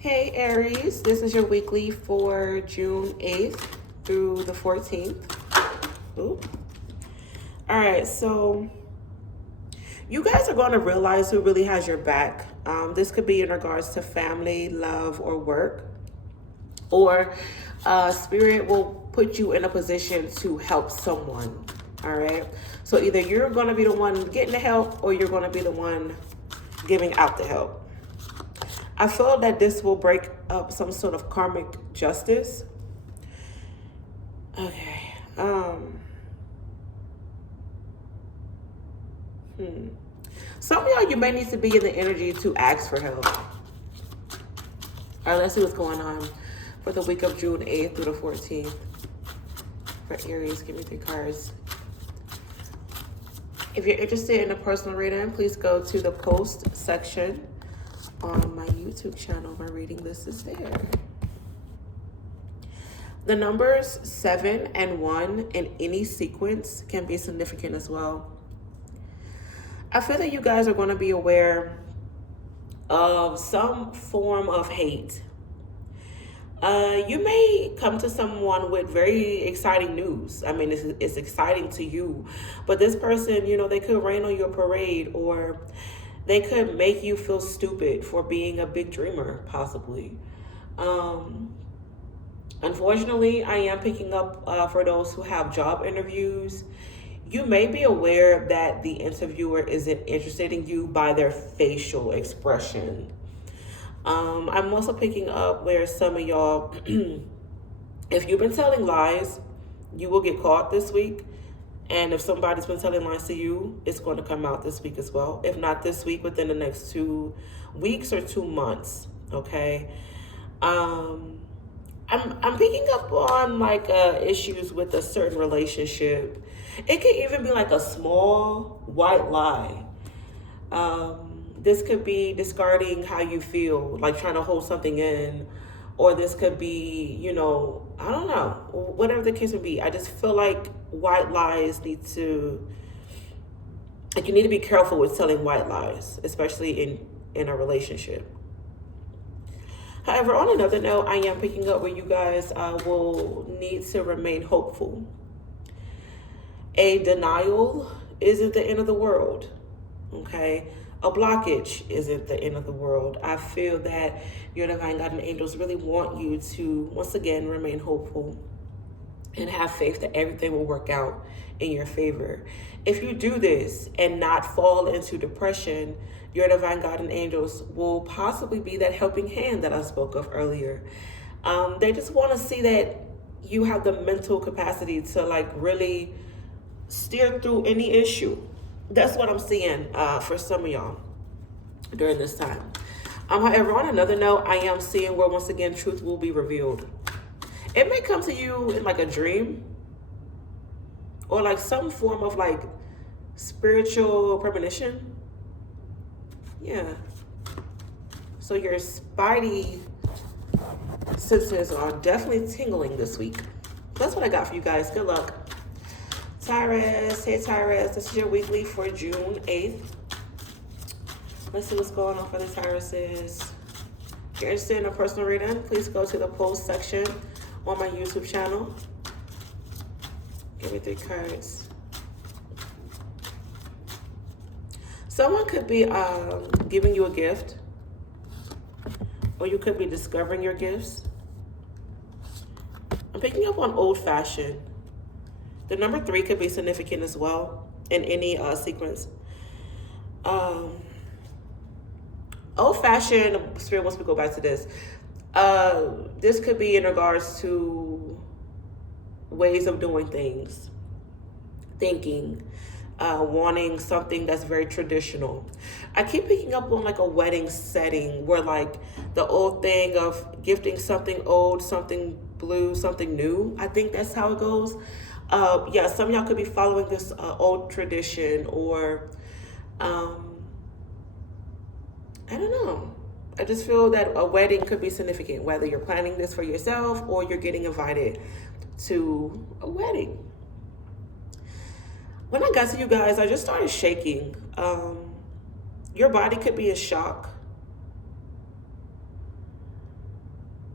Hey Aries, this is your weekly for June 8th through the 14th. Ooh. All right, so you guys are going to realize who really has your back. This could be in regards to family, love, or work. Or spirit will put you in a position to help someone. All right, so either you're going to be the one getting the help or you're going to be the one giving out the help. I feel that this will break up some sort of karmic justice. Okay. Some of y'all, you may need to be in the energy to ask for help. All right, let's see what's going on for the week of June 8th through the 14th. For Aries, give me 3 cards. If you're interested in a personal reading, please go to the post section on my YouTube channel. My reading list is there. The numbers 7 and 1 in any sequence can be significant as well. I feel that you guys are going to be aware of some form of hate. You may come to someone with very exciting news. I mean, it's exciting to you, but this person, they could rain on your parade, or they could make you feel stupid for being a big dreamer, possibly. Unfortunately, I am picking up for those who have job interviews. You may be aware that the interviewer isn't interested in you by their facial expression. I'm also picking up where some of y'all, if you've been telling lies, you will get caught this week. And if somebody's been telling lies to you, it's going to come out this week as well. If not this week, within the next 2 weeks or 2 months. Okay. I'm picking up on issues with a certain relationship. It could even be like a small white lie. This could be discarding how you feel, like trying to hold something in, or this could be, I don't know, whatever the case would be. I just feel like white lies you need to be careful with telling white lies, especially in a relationship. However, on another note, I am picking up where you guys will need to remain hopeful. A denial isn't the end of the world, okay? A blockage isn't the end of the world. I feel that your divine guardian angels really want you to, once again, remain hopeful and have faith that everything will work out in your favor. If you do this and not fall into depression, your divine guardian angels will possibly be that helping hand that I spoke of earlier. They just want to see that you have the mental capacity to really steer through any issue. That's what I'm seeing for some of y'all during this time. However, on another note, I am seeing where once again truth will be revealed. It may come to you in a dream, or some form of spiritual premonition. Yeah. So your spidey senses are definitely tingling this week. That's what I got for you guys. Good luck. Taurus, hey Taurus, this is your weekly for June 8th. Let's see what's going on for the Tauruses. If you're interested in a personal reading, please go to the post section on my YouTube channel. Give me 3 cards. Someone could be giving you a gift, or you could be discovering your gifts. I'm picking up on old-fashioned. The number 3 could be significant as well in any sequence. Old-fashioned, Spirit wants me to go back to this. This could be in regards to ways of doing things, thinking, wanting something that's very traditional. I keep picking up on a wedding setting where the old thing of gifting something old, something blue, something new. I think that's how it goes. Some of y'all could be following this old tradition, or I don't know. I just feel that a wedding could be significant, whether you're planning this for yourself or you're getting invited to a wedding. When I got to you guys, I just started shaking. Your body could be in shock.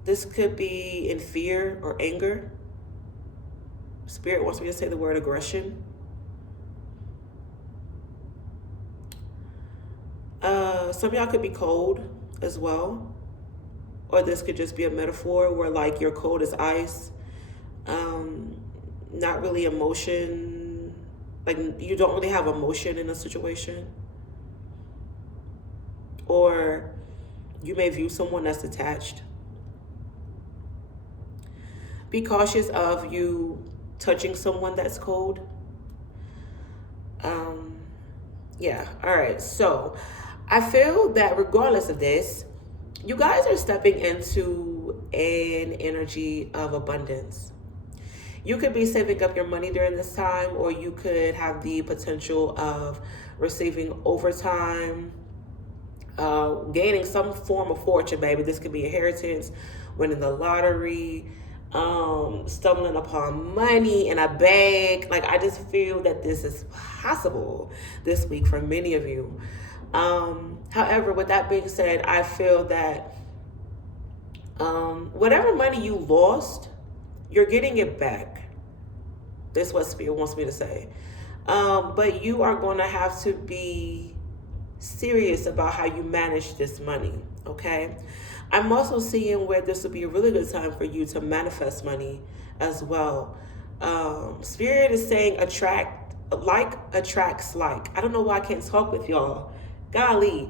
This could be in fear or anger. Spirit wants me to say the word aggression. Some of y'all could be cold as well. Or this could just be a metaphor where like you're cold as ice. Not really emotion. Like you don't really have emotion in a situation. Or you may view someone as detached. Be cautious of you touching someone that's cold. Yeah, all right. So I feel that regardless of this, you guys are stepping into an energy of abundance. You could be saving up your money during this time, or you could have the potential of receiving overtime, gaining some form of fortune, baby. This could be inheritance, winning the lottery, stumbling upon money in a bag. Like, I just feel that this is possible this week for many of you. However, with that being said, I feel that whatever money you lost, you're getting it back. That's what Spirit wants me to say. But you are going to have to be serious about how you manage this money, okay? I'm also seeing where this would be a really good time for you to manifest money as well. Spirit is saying like attracts like. I don't know why I can't talk with y'all. Golly.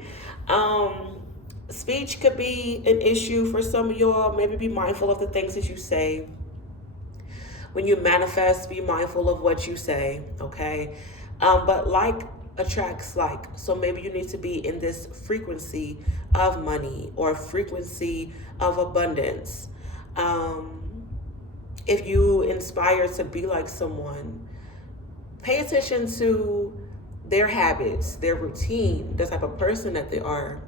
Speech could be an issue for some of y'all. Maybe be mindful of the things that you say. When you manifest, be mindful of what you say, okay? But like attracts like. So maybe you need to be in this frequency of money or frequency of abundance. If you inspire to be like someone, pay attention to their habits, their routine, the type of person that they are.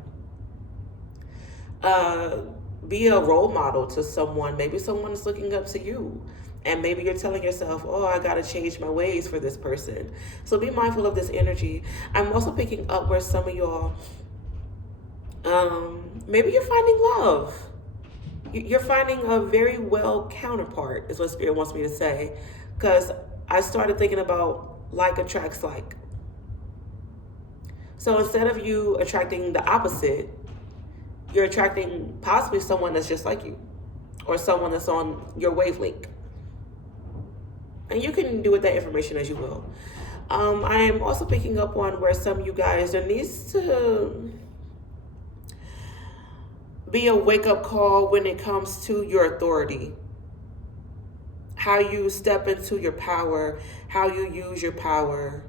Be a role model to someone. Maybe someone is looking up to you. And maybe you're telling yourself, oh, I got to change my ways for this person. So be mindful of this energy. I'm also picking up where some of y'all, maybe you're finding love. You're finding a very well counterpart, is what Spirit wants me to say. Because I started thinking about like attracts like. So instead of you attracting the opposite, you're attracting possibly someone that's just like you. Or someone that's on your wavelength. And you can do with that information as you will. I am also picking up on where some of you guys, there needs to be a wake-up call when it comes to your authority. How you step into your power, how you use your power.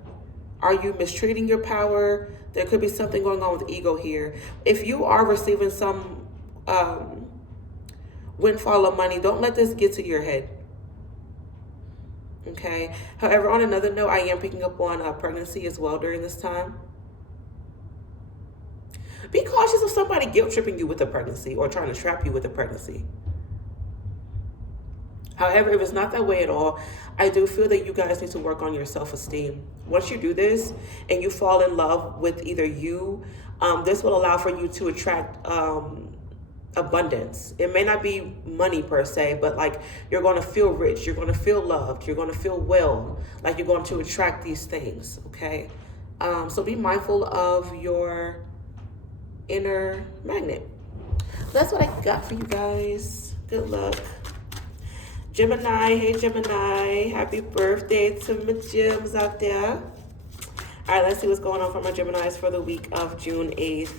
Are you mistreating your power? There could be something going on with ego here. If you are receiving some windfall of money, don't let this get to your head. Okay. However, on another note, I am picking up on pregnancy as well during this time. Be cautious of somebody guilt tripping you with a pregnancy or trying to trap you with a pregnancy. However, if it's not that way at all, I do feel that you guys need to work on your self-esteem. Once you do this and you fall in love with either you, this will allow for you to attract abundance. It may not be money per se, but like you're going to feel rich, you're going to feel loved, you're going to feel well, like you're going to attract these things, okay? So be mindful of your inner magnet. That's what I got for you guys. Good luck. Gemini, hey Gemini, happy birthday to my gems out there. All right, let's see what's going on for my Geminis for the week of June 8th.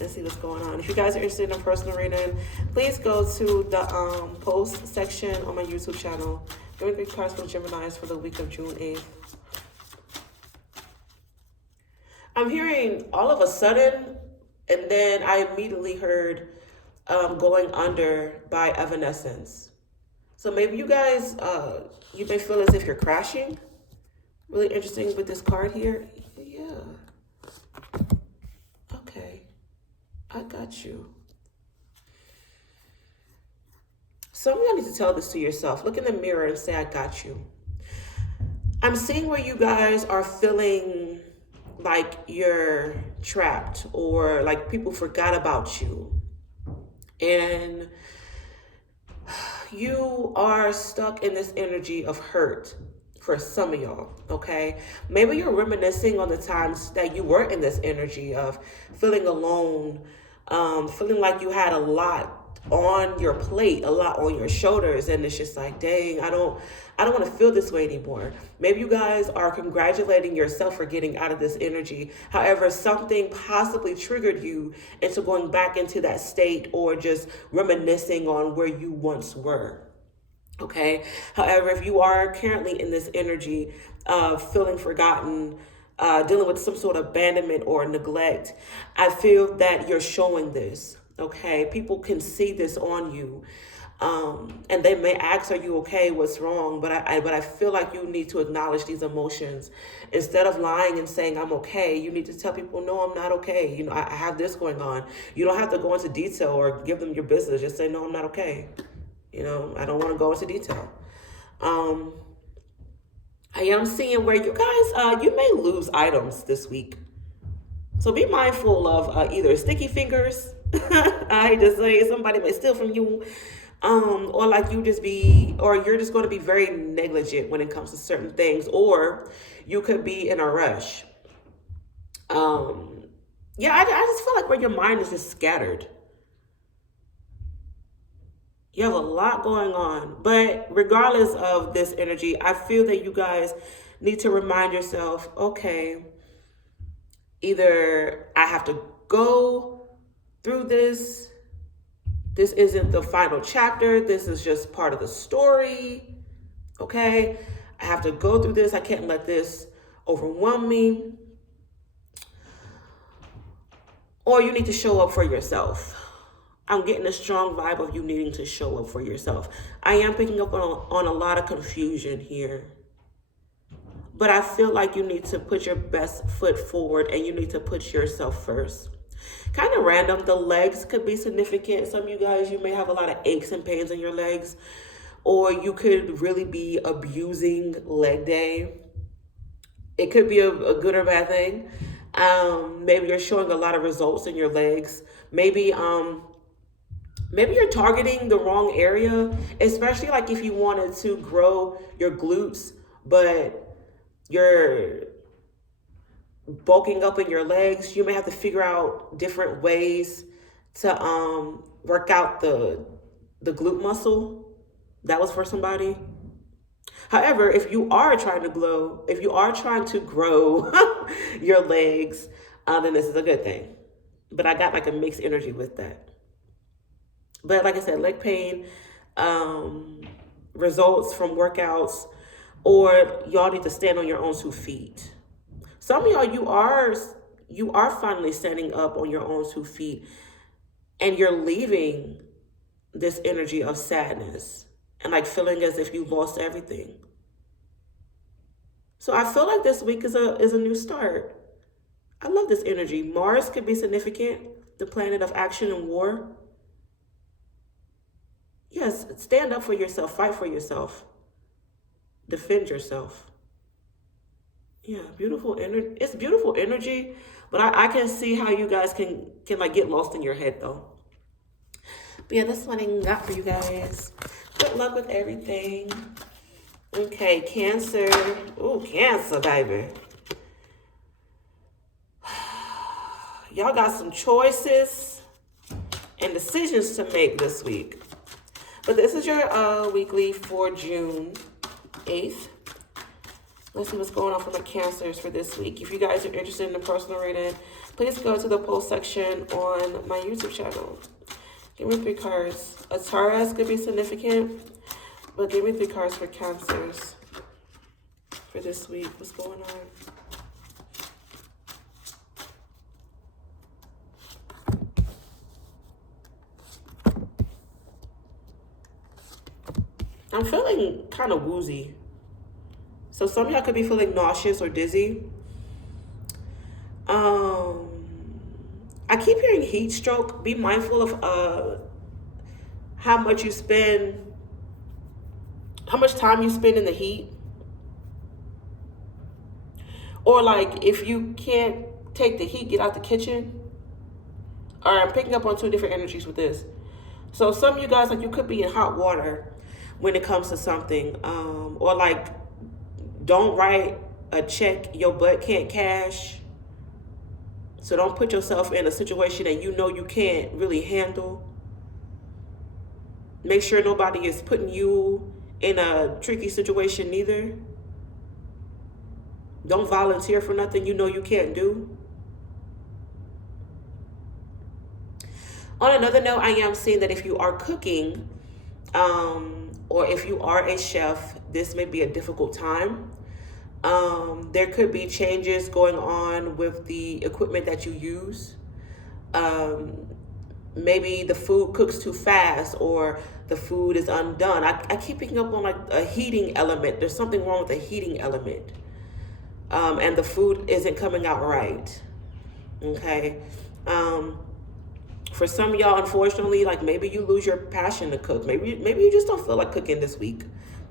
Let's see what's going on. If you guys are interested in a personal reading, please go to the post section on my YouTube channel. Give me 3 cards for Geminis for the week of June 8th. I'm hearing all of a sudden, and then I immediately heard Going Under by Evanescence. So maybe you guys, you may feel as if you're crashing. Really interesting with this card here. Yeah. Okay. I got you. Some of y'all need to tell this to yourself. Look in the mirror and say, I got you. I'm seeing where you guys are feeling like you're trapped or like people forgot about you. And you are stuck in this energy of hurt for some of y'all, okay? Maybe you're reminiscing on the times that you were in this energy of feeling alone, feeling like you had a lot on your plate, a lot on your shoulders, and it's just like, dang, I don't want to feel this way anymore. Maybe you guys are congratulating yourself for getting out of this energy. However, something possibly triggered you into going back into that state or just reminiscing on where you once were. Okay. However, if you are currently in this energy of feeling forgotten, dealing with some sort of abandonment or neglect, I feel that you're showing this. Okay. People can see this on you. And they may ask, are you okay? What's wrong? But I feel like you need to acknowledge these emotions. Instead of lying and saying, I'm okay, you need to tell people, no, I'm not okay. You know, I have this going on. You don't have to go into detail or give them your business. Just say, no, I'm not okay. You know, I don't want to go into detail. I am seeing where you guys, you may lose items this week. So be mindful of either sticky fingers. I hate to say somebody may steal from you. Or like you're just going to be very negligent when it comes to certain things, or you could be in a rush. Yeah, I just feel like where your mind is just scattered. You have a lot going on, but regardless of this energy, I feel that you guys need to remind yourself, okay, either I have to go through this. This isn't the final chapter. This is just part of the story. Okay? I have to go through this. I can't let this overwhelm me. Or you need to show up for yourself. I'm getting a strong vibe of you needing to show up for yourself. I am picking up on a lot of confusion here. But I feel like you need to put your best foot forward and you need to put yourself first. Kind of random. The legs could be significant. Some of you guys, you may have a lot of aches and pains in your legs, or you could really be abusing leg day. It could be a good or bad thing. Maybe you're showing a lot of results in your legs. Maybe you're targeting the wrong area, especially like if you wanted to grow your glutes, but you're bulking up in your legs. You may have to figure out different ways to work out the glute muscle. That was for somebody. However, if you are trying to grow your legs, then this is a good thing. But I got like a mixed energy with that. But like I said, leg pain, results from workouts, or y'all need to stand on your own 2 feet. Some of y'all, you are finally standing up on your own 2 feet, and you're leaving this energy of sadness and like feeling as if you lost everything. So I feel like this week is a new start. I love this energy. Mars could be significant, the planet of action and war. Yes, stand up for yourself, fight for yourself, defend yourself. Yeah, beautiful energy. It's beautiful energy, but I can see how you guys can like get lost in your head though. But yeah, that's what I got for you guys. Good luck with everything. Okay, Cancer. Ooh, Cancer, baby. Y'all got some choices and decisions to make this week. But this is your weekly for June 8th. Let's see what's going on for my Cancers for this week. If you guys are interested in the personal reading, please go to the post section on my YouTube channel. Give me 3 cards. A Taurus could be significant, but give me 3 cards for Cancers for this week. What's going on? I'm feeling kind of woozy. So some of y'all could be feeling nauseous or dizzy. I keep hearing heat stroke. Be mindful of how much time you spend in the heat. Or like if you can't take the heat, get out the kitchen. All right, I'm picking up on 2 different energies with this. So some of you guys, like, you could be in hot water when it comes to something, or like, don't write a check your butt can't cash. So don't put yourself in a situation that you know you can't really handle. Make sure nobody is putting you in a tricky situation neither. Don't volunteer for nothing you know you can't do. On another note, I am seeing that if you are cooking, or if you are a chef, this may be a difficult time. There could be changes going on with the equipment that you use. Maybe the food cooks too fast, or the food is undone. I keep picking up on like a heating element. There's something wrong with the heating element. And the food isn't coming out right. Okay. For some of y'all, unfortunately, like, maybe you lose your passion to cook. Maybe you just don't feel like cooking this week.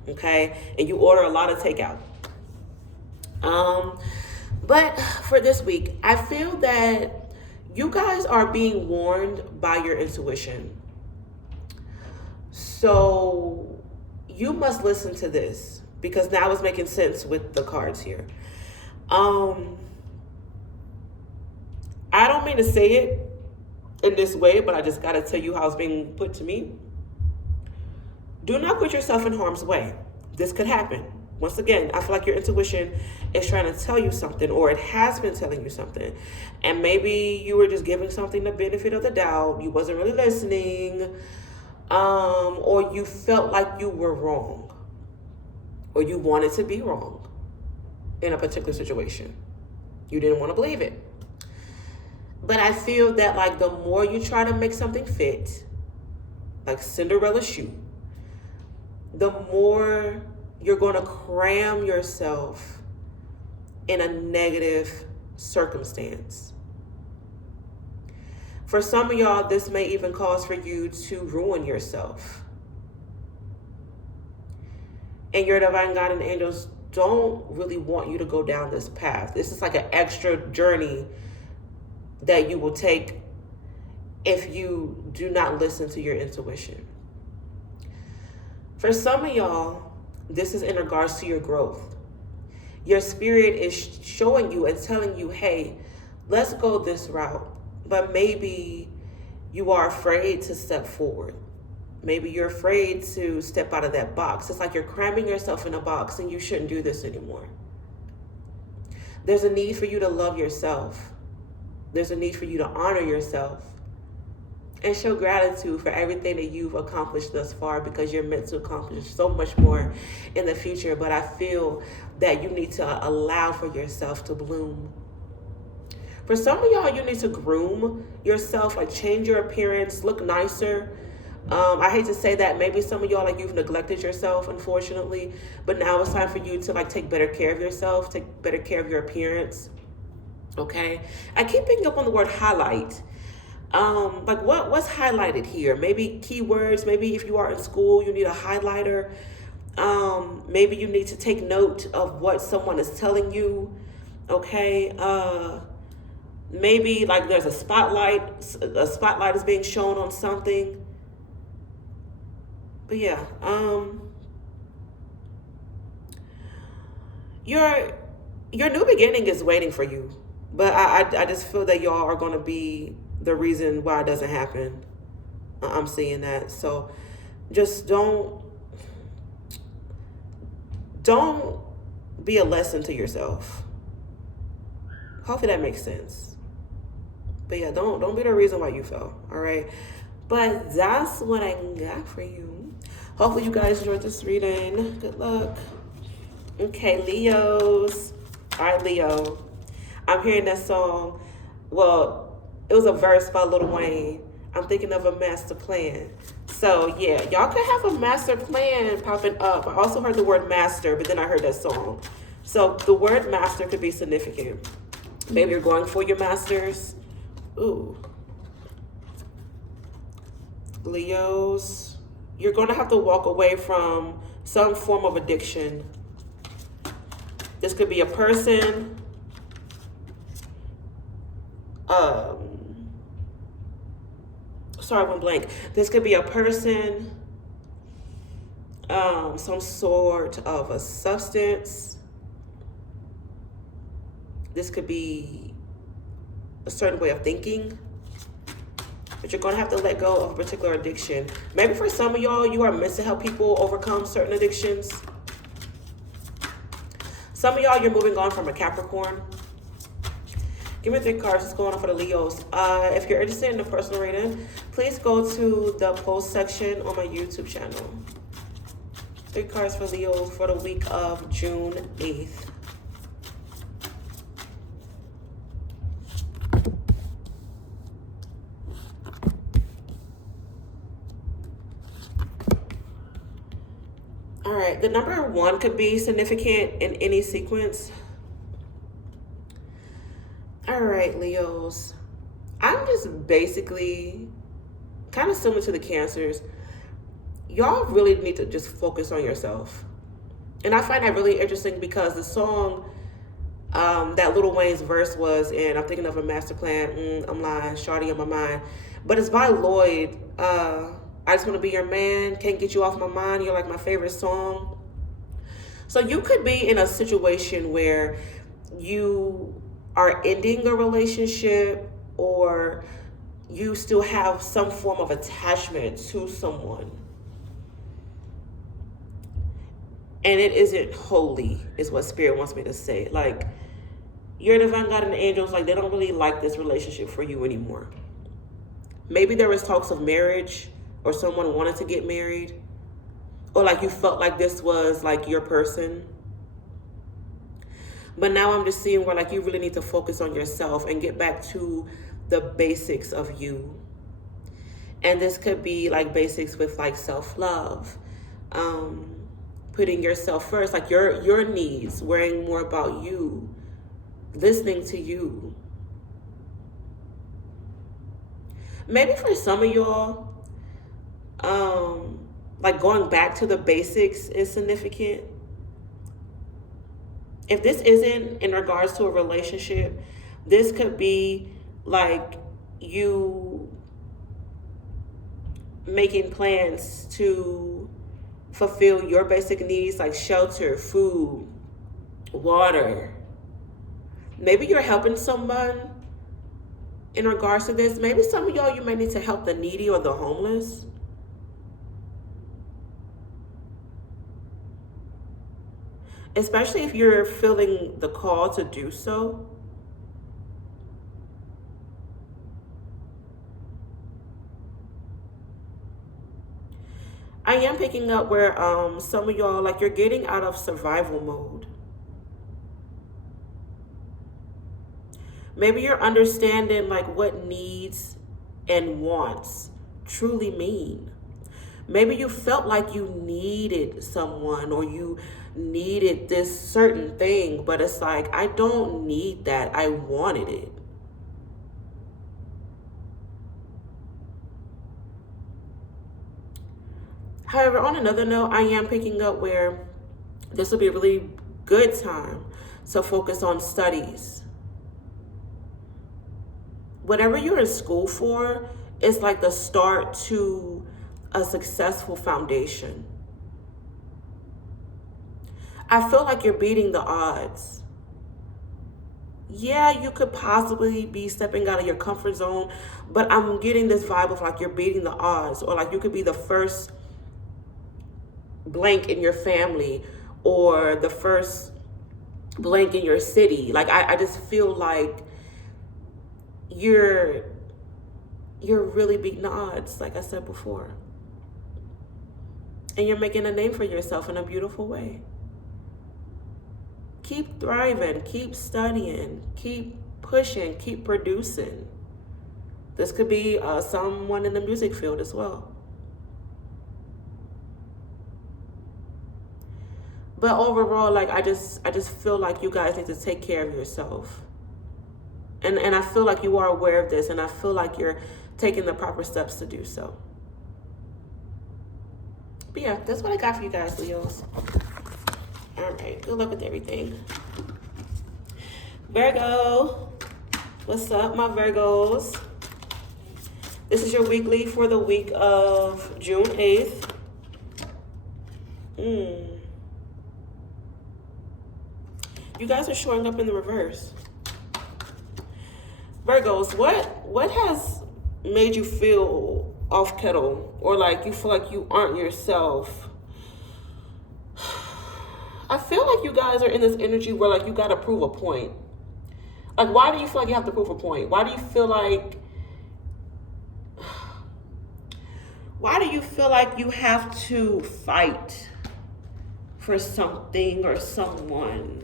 Okay. And you order a lot of takeout. But for this week, I feel that you guys are being warned by your intuition. So you must listen to this, because now it's making sense with the cards here. I don't mean to say it in this way, but I just got to tell you how it's being put to me. Do not put yourself in harm's way. This could happen. Once again, I feel like your intuition is trying to tell you something, or it has been telling you something. And maybe you were just giving something the benefit of the doubt. You wasn't really listening. Or you felt like you were wrong, or you wanted to be wrong in a particular situation. You didn't want to believe it. But I feel that, like, the more you try to make something fit, like Cinderella's shoe, the more you're going to cram yourself in a negative circumstance. For some of y'all, this may even cause for you to ruin yourself. And your divine God and angels don't really want you to go down this path. This is like an extra journey that you will take if you do not listen to your intuition. For some of y'all, this is in regards to your growth. Your spirit is showing you and telling you, hey, let's go this route. But maybe you are afraid to step forward. Maybe you're afraid to step out of that box. It's like you're cramming yourself in a box, and you shouldn't do this anymore. There's a need for you to love yourself. There's a need for you to honor yourself and show gratitude for everything that you've accomplished thus far, because you're meant to accomplish so much more in the future. But I feel that you need to allow for yourself to bloom. For some of y'all, you need to groom yourself, like change your appearance, look nicer. I hate to say that. Maybe some of y'all, like, you've neglected yourself, unfortunately, but now it's time for you to, like, take better care of yourself, take better care of your appearance. Okay. I keep picking up on the word highlight. Like, what's highlighted here? Maybe keywords. Maybe if you are in school, you need a highlighter. Maybe you need to take note of what someone is telling you. Okay. Maybe like there's a spotlight is being shown on something. But yeah, your new beginning is waiting for you. But I just feel that y'all are going to be the reason why it doesn't happen. I'm seeing that. So just don't be a lesson to yourself. Hopefully that makes sense. But yeah, don't be the reason why you fell. All right. But that's what I got for you. Hopefully you guys enjoyed this reading. Good luck. Okay, Leos. All right, Leo. I'm hearing that song. Well, it was a verse by Lil Wayne. I'm thinking of a master plan. So yeah, y'all could have a master plan popping up. I also heard the word master, but then I heard that song. So the word master could be significant. Maybe you're going for your masters. Ooh. Leos, you're going to have to walk away from some form of addiction. This could be a person, sorry, I went blank. This could be a person, some sort of a substance. This could be a certain way of thinking. But you're going to have to let go of a particular addiction. Maybe for some of y'all, you are meant to help people overcome certain addictions. Some of y'all, you're moving on from a Capricorn. Give me 3 cards. What's going on for the Leos? If you're interested in the personal reading, please go to the post section on my YouTube channel. 3 cards for Leo for the week of June 8th. All right, the number 1 could be significant in any sequence. All right, Leos. I'm just basically kind of similar to the Cancers. Y'all really need to just focus on yourself. And I find that really interesting because the song that Lil Wayne's verse was in, I'm thinking of a master plan, I'm lying, Shawty on my mind. But it's by Lloyd. I just want to be your man, can't get you off my mind, you're like my favorite song. So you could be in a situation where you are ending a relationship or you still have some form of attachment to someone. And it isn't holy, is what Spirit wants me to say. Like, your divine God and the angels, like, they don't really like this relationship for you anymore. Maybe there was talks of marriage, or someone wanted to get married, or like you felt like this was like your person. But now I'm just seeing where like you really need to focus on yourself and get back to the basics of you. And this could be like basics with like self-love, putting yourself first, like your needs, worrying more about you, listening to you. Maybe for some of y'all, like going back to the basics is significant. If this isn't in regards to a relationship, this could be like you making plans to fulfill your basic needs like shelter, food, water. Maybe you're helping someone in regards to this. Maybe some of y'all, you may need to help the needy or the homeless. Especially if you're feeling the call to do so. I am picking up where some of y'all, like you're getting out of survival mode. Maybe you're understanding like what needs and wants truly mean. Maybe you felt like you needed someone or you needed this certain thing, but it's like, I don't need that. I wanted it. However, on another note, I am picking up where this will be a really good time to focus on studies. Whatever you're in school for is like the start to a successful foundation. I feel like you're beating the odds. Yeah, you could possibly be stepping out of your comfort zone, but I'm getting this vibe of like you're beating the odds, or like you could be the first blank in your family or the first blank in your city. Like I just feel like you're really beating the odds, like I said before. And you're making a name for yourself in a beautiful way. Keep thriving, keep studying, keep pushing, keep producing. This could be someone in the music field as well. But overall, like I just feel like you guys need to take care of yourself. And I feel like you are aware of this, and I feel like you're taking the proper steps to do so. But yeah, that's what I got for you guys, Leos. All right, good luck with everything. Virgo, what's up, my Virgos? This is your weekly for the week of June 8th. You guys are showing up in the reverse. Virgos, what has made you feel off kettle, or like you feel like you aren't yourself? I feel like you guys are in this energy where like you gotta prove a point. Like, why do you feel like you have to prove a point? Why do you feel like you have to fight for something or someone?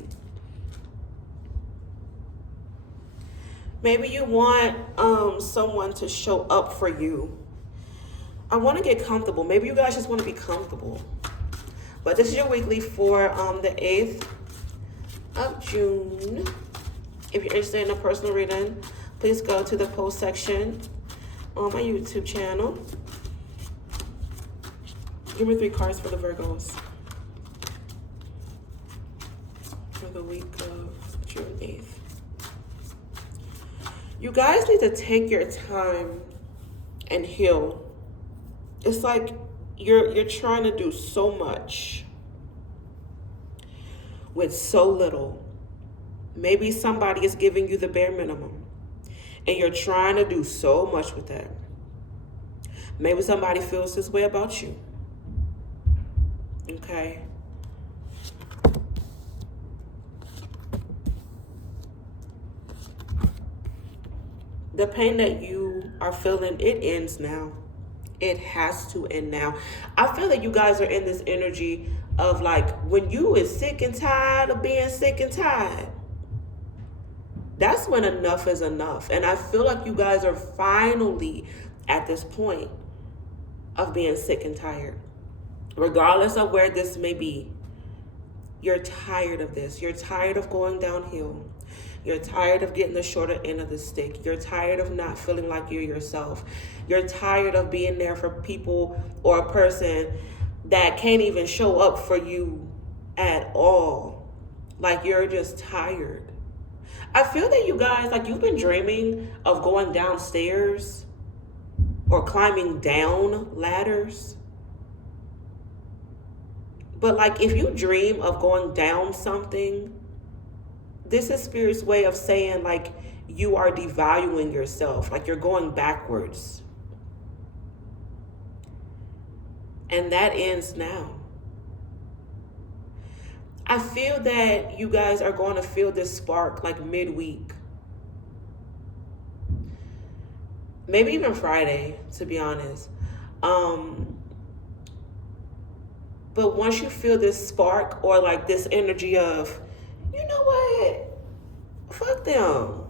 Maybe you want someone to show up for you. I want to get comfortable. Maybe you guys just want to be comfortable. But this is your weekly for the 8th of June. If you're interested in a personal reading, please go to the post section on my YouTube channel. Give me 3 cards for the Virgos for the week of June 8th. You guys need to take your time and heal. It's like you're trying to do so much with so little. Maybe somebody is giving you the bare minimum and you're trying to do so much with that. Maybe somebody feels this way about you. Okay. The pain that you are feeling, it ends now. It has to end now. I feel that you guys are in this energy of like when you is sick and tired of being sick and tired. That's when enough is enough. And I feel like you guys are finally at this point of being sick and tired. Regardless of where this may be, you're tired of this. You're tired of going downhill. You're tired of getting the shorter end of the stick. You're tired of not feeling like you're yourself. You're tired of being there for people or a person that can't even show up for you at all. Like, you're just tired. I feel that you guys, like, you've been dreaming of going downstairs or climbing down ladders. But like, if you dream of going down something, this is Spirit's way of saying like you are devaluing yourself, like you're going backwards. And that ends now. I feel that you guys are going to feel this spark like midweek. Maybe even Friday, to be honest. But once you feel this spark or like this energy of, you know what? Fuck them.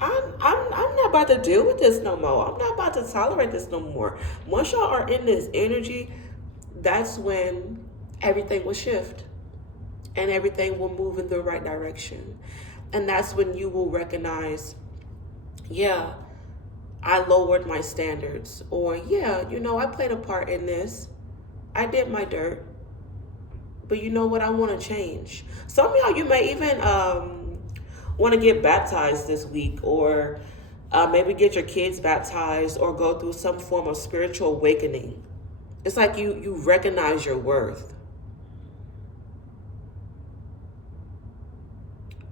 I'm not about to deal with this no more. I'm not about to tolerate this no more. Once y'all are in this energy, that's when everything will shift and everything will move in the right direction. And that's when you will recognize, yeah, I lowered my standards. Or yeah, you know, I played a part in this. I did my dirt. But you know what? I want to change. Some of y'all, you may even want to get baptized this week, or maybe get your kids baptized, or go through some form of spiritual awakening. It's like you recognize your worth.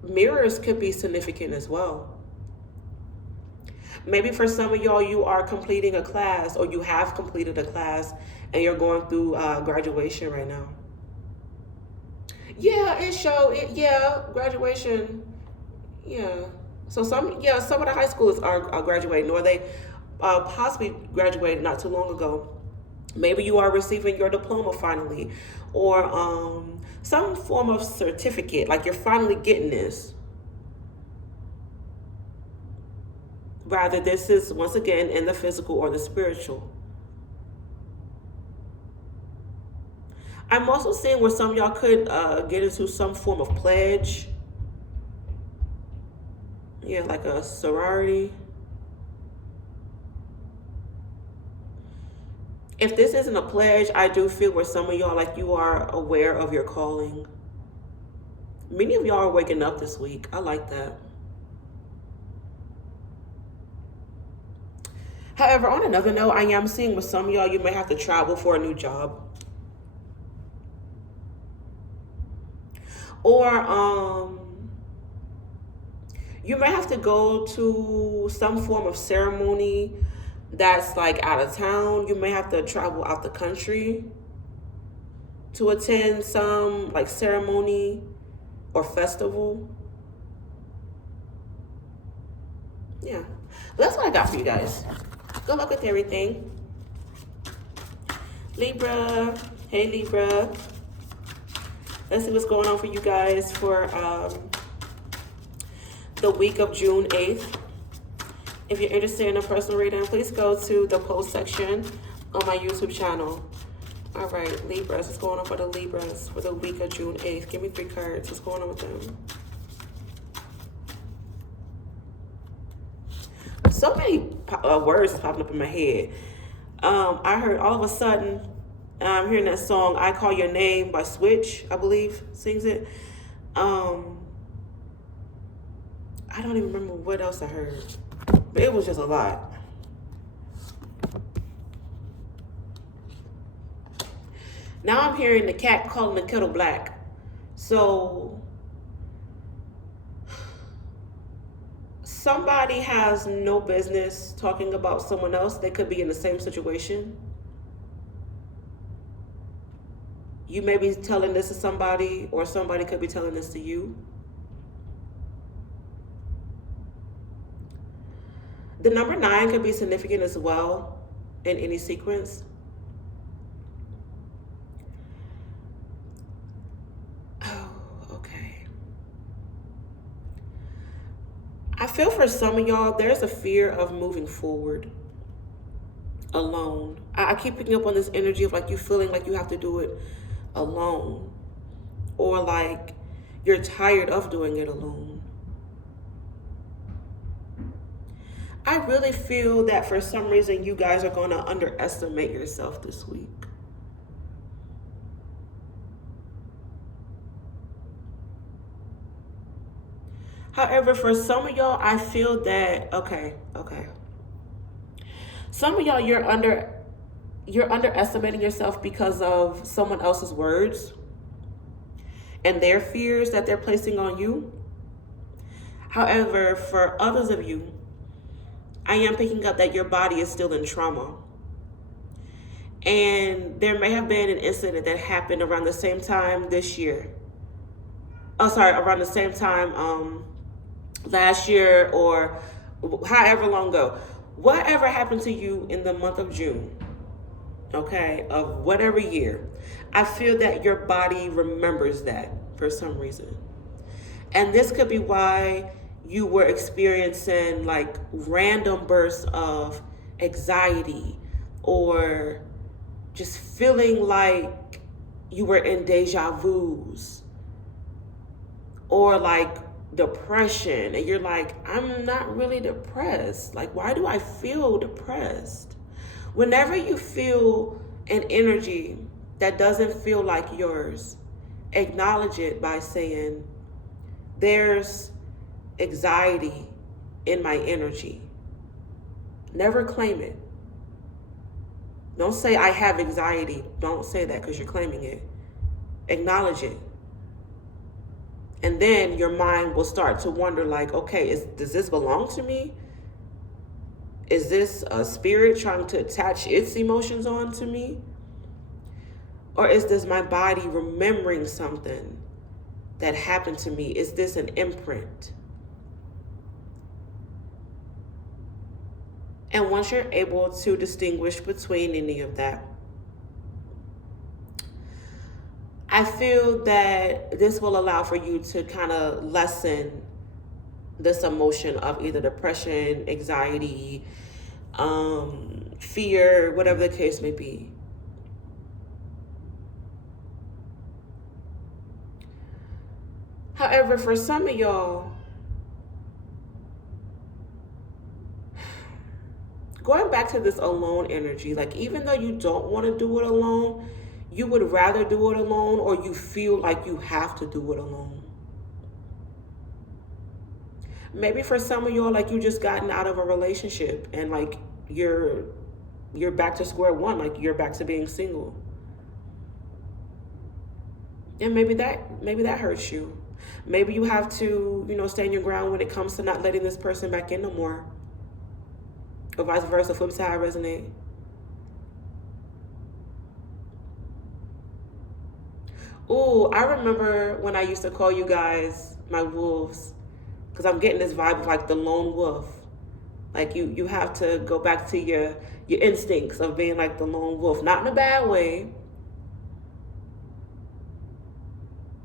Mirrors could be significant as well. Maybe for some of y'all, you are completing a class, or you have completed a class and you're going through graduation right now. Yeah, graduation. Yeah. So some of the high schoolers are graduating, or they possibly graduated not too long ago. Maybe you are receiving your diploma finally, or some form of certificate, like you're finally getting this. Rather, this is once again in the physical or the spiritual. I'm also seeing where some of y'all could get into some form of pledge. Yeah, like a sorority. If this isn't a pledge, I do feel where some of y'all, like, you are aware of your calling. Many of y'all are waking up this week. I like that. However, on another note, I am seeing with some of y'all, you may have to travel for a new job. Or you may have to go to some form of ceremony that's like out of town. You may have to travel out the country to attend some like ceremony or festival. Yeah. But that's what I got for you guys. Good luck with everything. Libra. Hey, Libra. Let's see what's going on for you guys for the week of June 8th. If you're interested in a personal reading, please go to the post section on my YouTube channel. All right, Libras. What's going on for the Libras for the week of June 8th? Give me 3 cards. What's going on with them? So many words popping up in my head. I heard all of a sudden, I'm hearing that song, I Call Your Name by Switch, I believe, sings it. I don't even remember what else I heard, but it was just a lot. Now I'm hearing the cat calling the kettle black. So somebody has no business talking about someone else. They could be in the same situation. You may be telling this to somebody, or somebody could be telling this to you. The number 9 could be significant as well in any sequence. Oh, okay. I feel for some of y'all, there's a fear of moving forward alone. I keep picking up on this energy of like you feeling like you have to do it alone, or like you're tired of doing it alone. I really feel that for some reason you guys are going to underestimate yourself this week. However, for some of y'all, I feel that, okay. Some of y'all, you're underestimating yourself because of someone else's words and their fears that they're placing on you. However, for others of you, I am picking up that your body is still in trauma. And there may have been an incident that happened around the same time this year. Around the same time last year, or however long ago. Whatever happened to you in the month of June, okay, of whatever year, I feel that your body remembers that for some reason. And this could be why you were experiencing like random bursts of anxiety, or just feeling like you were in deja vus, or like depression, and you're like, I'm not really depressed. Like, why do I feel depressed? Whenever you feel an energy that doesn't feel like yours, acknowledge it by saying, there's anxiety in my energy. Never claim it. Don't say I have anxiety. Don't say that, because you're claiming it. Acknowledge it. And then your mind will start to wonder like, okay, does this belong to me? Is this a spirit trying to attach its emotions onto me? Or is this my body remembering something that happened to me? Is this an imprint? And once you're able to distinguish between any of that, I feel that this will allow for you to kind of lessen this emotion of either depression, anxiety, fear, whatever the case may be. However, for some of y'all, going back to this alone energy, like even though you don't want to do it alone, you would rather do it alone, or you feel like you have to do it alone. Maybe for some of y'all, like you just gotten out of a relationship and like you're back to square one, like you're back to being single. And maybe that hurts you. Maybe you have to, stand your ground when it comes to not letting this person back in no more. Or vice versa, flip side resonate. Oh, I remember when I used to call you guys my wolves, because I'm getting this vibe of like the lone wolf. Like you have to go back to your instincts of being like the lone wolf, not in a bad way.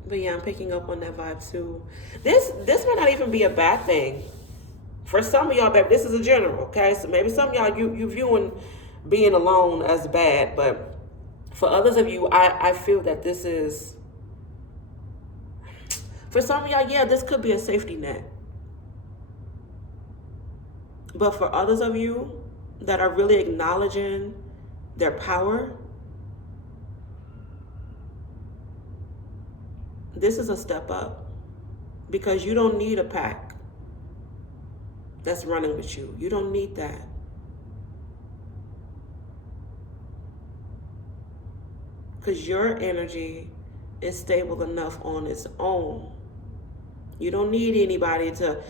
But yeah, I'm picking up on that vibe too. This might not even be a bad thing. For some of y'all, baby, this is a general, okay? So maybe some of y'all, you viewing being alone as bad, but for others of you, I feel that this is, for some of y'all, yeah, this could be a safety net. But for others of you that are really acknowledging their power, this is a step up, because you don't need a pack that's running with you. You don't need that. Because your energy is stable enough on its own. You don't need anybody to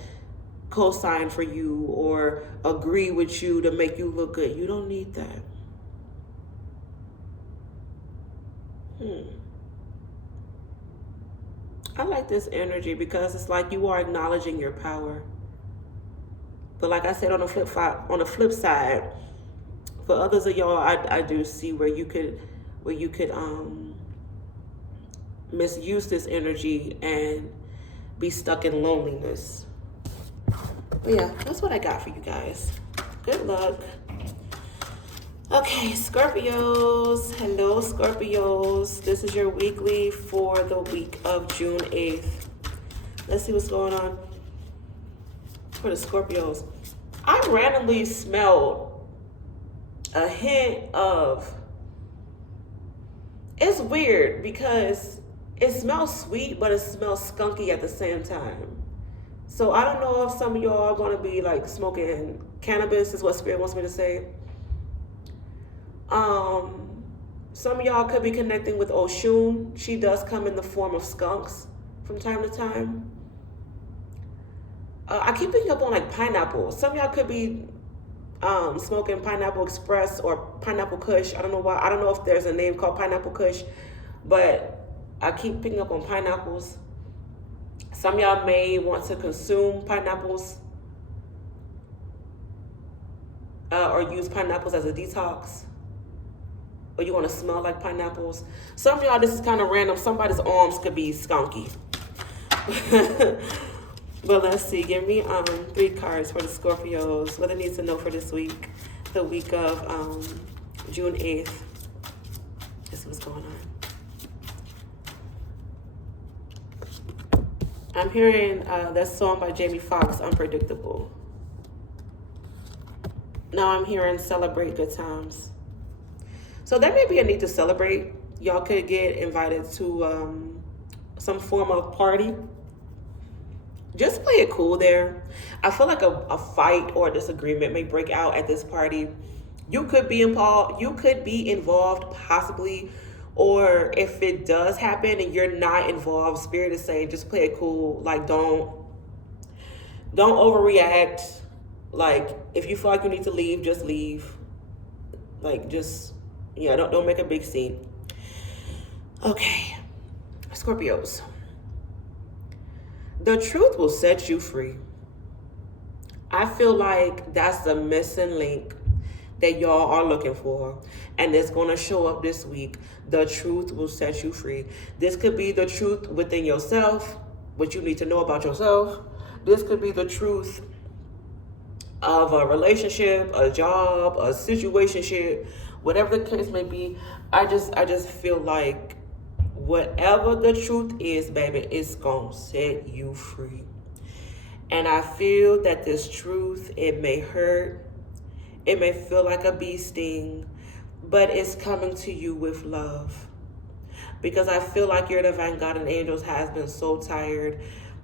co-sign for you or agree with you to make you look good. You don't need that. I like this energy because it's like you are acknowledging your power. But like I said, on the flip side, for others of y'all, I do see where you could misuse this energy and be stuck in loneliness. But yeah, that's what I got for you guys. Good luck. Okay, Scorpios. Hello, Scorpios. This is your weekly for the week of June 8th. Let's see what's going on for the Scorpios. I randomly smelled a hint of, it's weird because it smells sweet, but it smells skunky at the same time. So I don't know if some of y'all are going to be like smoking cannabis, is what Spirit wants me to say. Some of y'all could be connecting with Oshun. She does come in the form of skunks from time to time. I keep picking up on like pineapple. Some of y'all could be smoking Pineapple Express or Pineapple Kush. I don't know why. I don't know if there's a name called Pineapple Kush, but I keep picking up on pineapples. Some of y'all may want to consume pineapples or use pineapples as a detox. Or you want to smell like pineapples. Some of y'all, this is kind of random. Somebody's arms could be skunky. But let's see. Give me 3 cards for the Scorpios. What they need to know for this week. The week of June 8th. This is what's going on. I'm hearing that song by Jamie Foxx, Unpredictable. Now I'm hearing Celebrate Good Times. So there may be a need to celebrate. Y'all could get invited to some form of party. Just play it cool there. I feel like a fight or a disagreement may break out at this party. You could be involved possibly, or if it does happen and you're not involved, Spirit is saying just play it cool. Like don't overreact. Like if you feel like you need to leave, just leave. Like just don't make a big scene. Okay, Scorpios. The truth will set you free. I feel like that's the missing link that y'all are looking for, and it's going to show up this week. The truth will set you free. This could be the truth within yourself, what you need to know about yourself. This could be the truth of a relationship, a job, a situationship, whatever the case may be. I just feel like whatever the truth is, baby, it's gonna set you free. And I feel that this truth, it may hurt, it may feel like a bee sting, but it's coming to you with love. Because I feel like your divine guardian angels has been so tired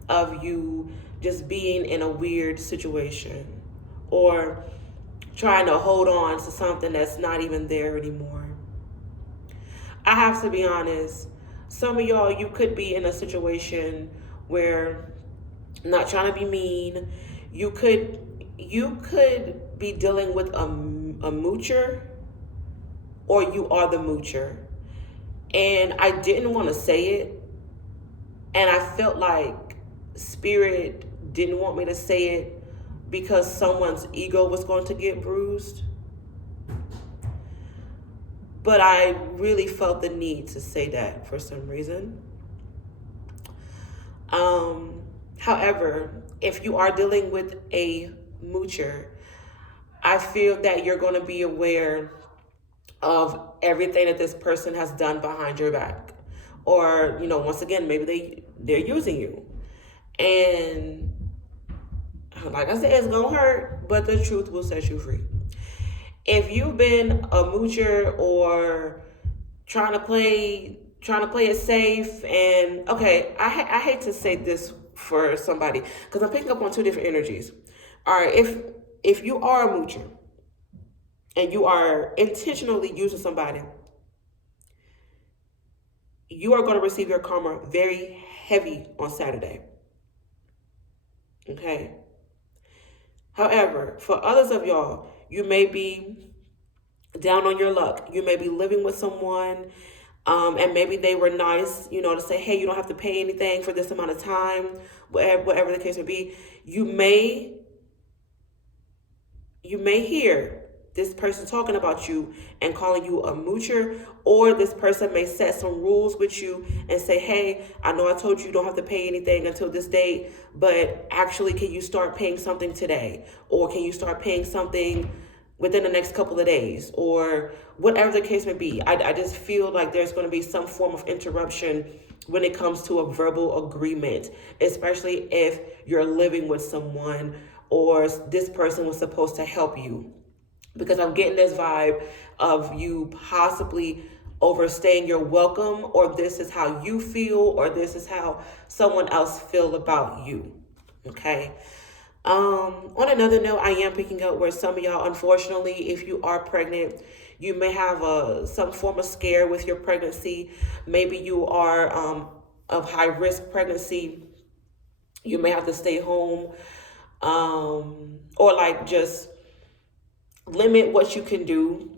of you just being in a weird situation, or trying to hold on to something that's not even there anymore. I have to be honest. Some of y'all, you could be in a situation where, not trying to be mean, you could be dealing with a moocher, or you are the moocher. And I didn't want to say it, and I felt like spirit didn't want me to say it because someone's ego was going to get bruised. But I really felt the need to say that for some reason. However, if you are dealing with a moocher, I feel that you're going to be aware of everything that this person has done behind your back. Or, once again, maybe they're using you. And like I said, it's going to hurt, but the truth will set you free. If you've been a moocher or trying to play it safe, and okay, I hate to say this for somebody because I'm picking up on two different energies. All right, if you are a moocher and you are intentionally using somebody, you are going to receive your karma very heavy on Saturday. Okay. However, for others of y'all, you may be down on your luck. You may be living with someone, and maybe they were nice, to say, hey, you don't have to pay anything for this amount of time, whatever the case may be. You may hear this person talking about you and calling you a moocher, or this person may set some rules with you and say, hey, I know I told you don't have to pay anything until this date, but actually, can you start paying something today? Or can you start paying something within the next couple of days? Or whatever the case may be. I just feel like there's going to be some form of interruption when it comes to a verbal agreement, especially if you're living with someone or this person was supposed to help you. Because I'm getting this vibe of you possibly overstaying your welcome, or this is how you feel, or this is how someone else feel about you. Okay. On another note, I am picking up where some of y'all, unfortunately, if you are pregnant, you may have some form of scare with your pregnancy. Maybe you are of high risk pregnancy. You may have to stay home, or like just limit what you can do.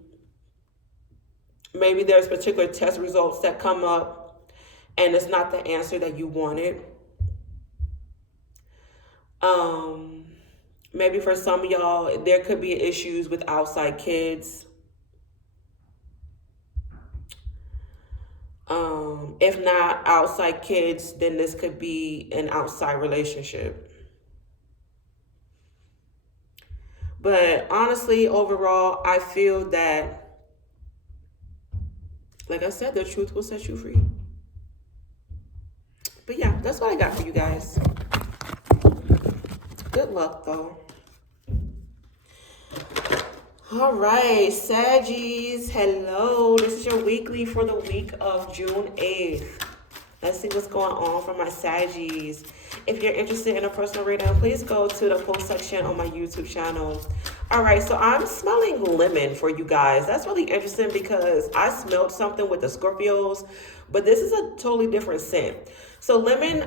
Maybe there's particular test results that come up and it's not the answer that you wanted. Maybe for some of y'all, there could be issues with outside kids. If not outside kids, then this could be an outside relationship. But honestly, overall, I feel that, like I said, the truth will set you free. But yeah, that's what I got for you guys. Good luck, though. All right, Saggies, hello. This is your weekly for the week of June 8th. Let's see what's going on for my Saggies. If you're interested in a personal reading, please go to the post section on my YouTube channel. All right, so I'm smelling lemon for you guys. That's really interesting because I smelled something with the Scorpios, but this is a totally different scent. So lemon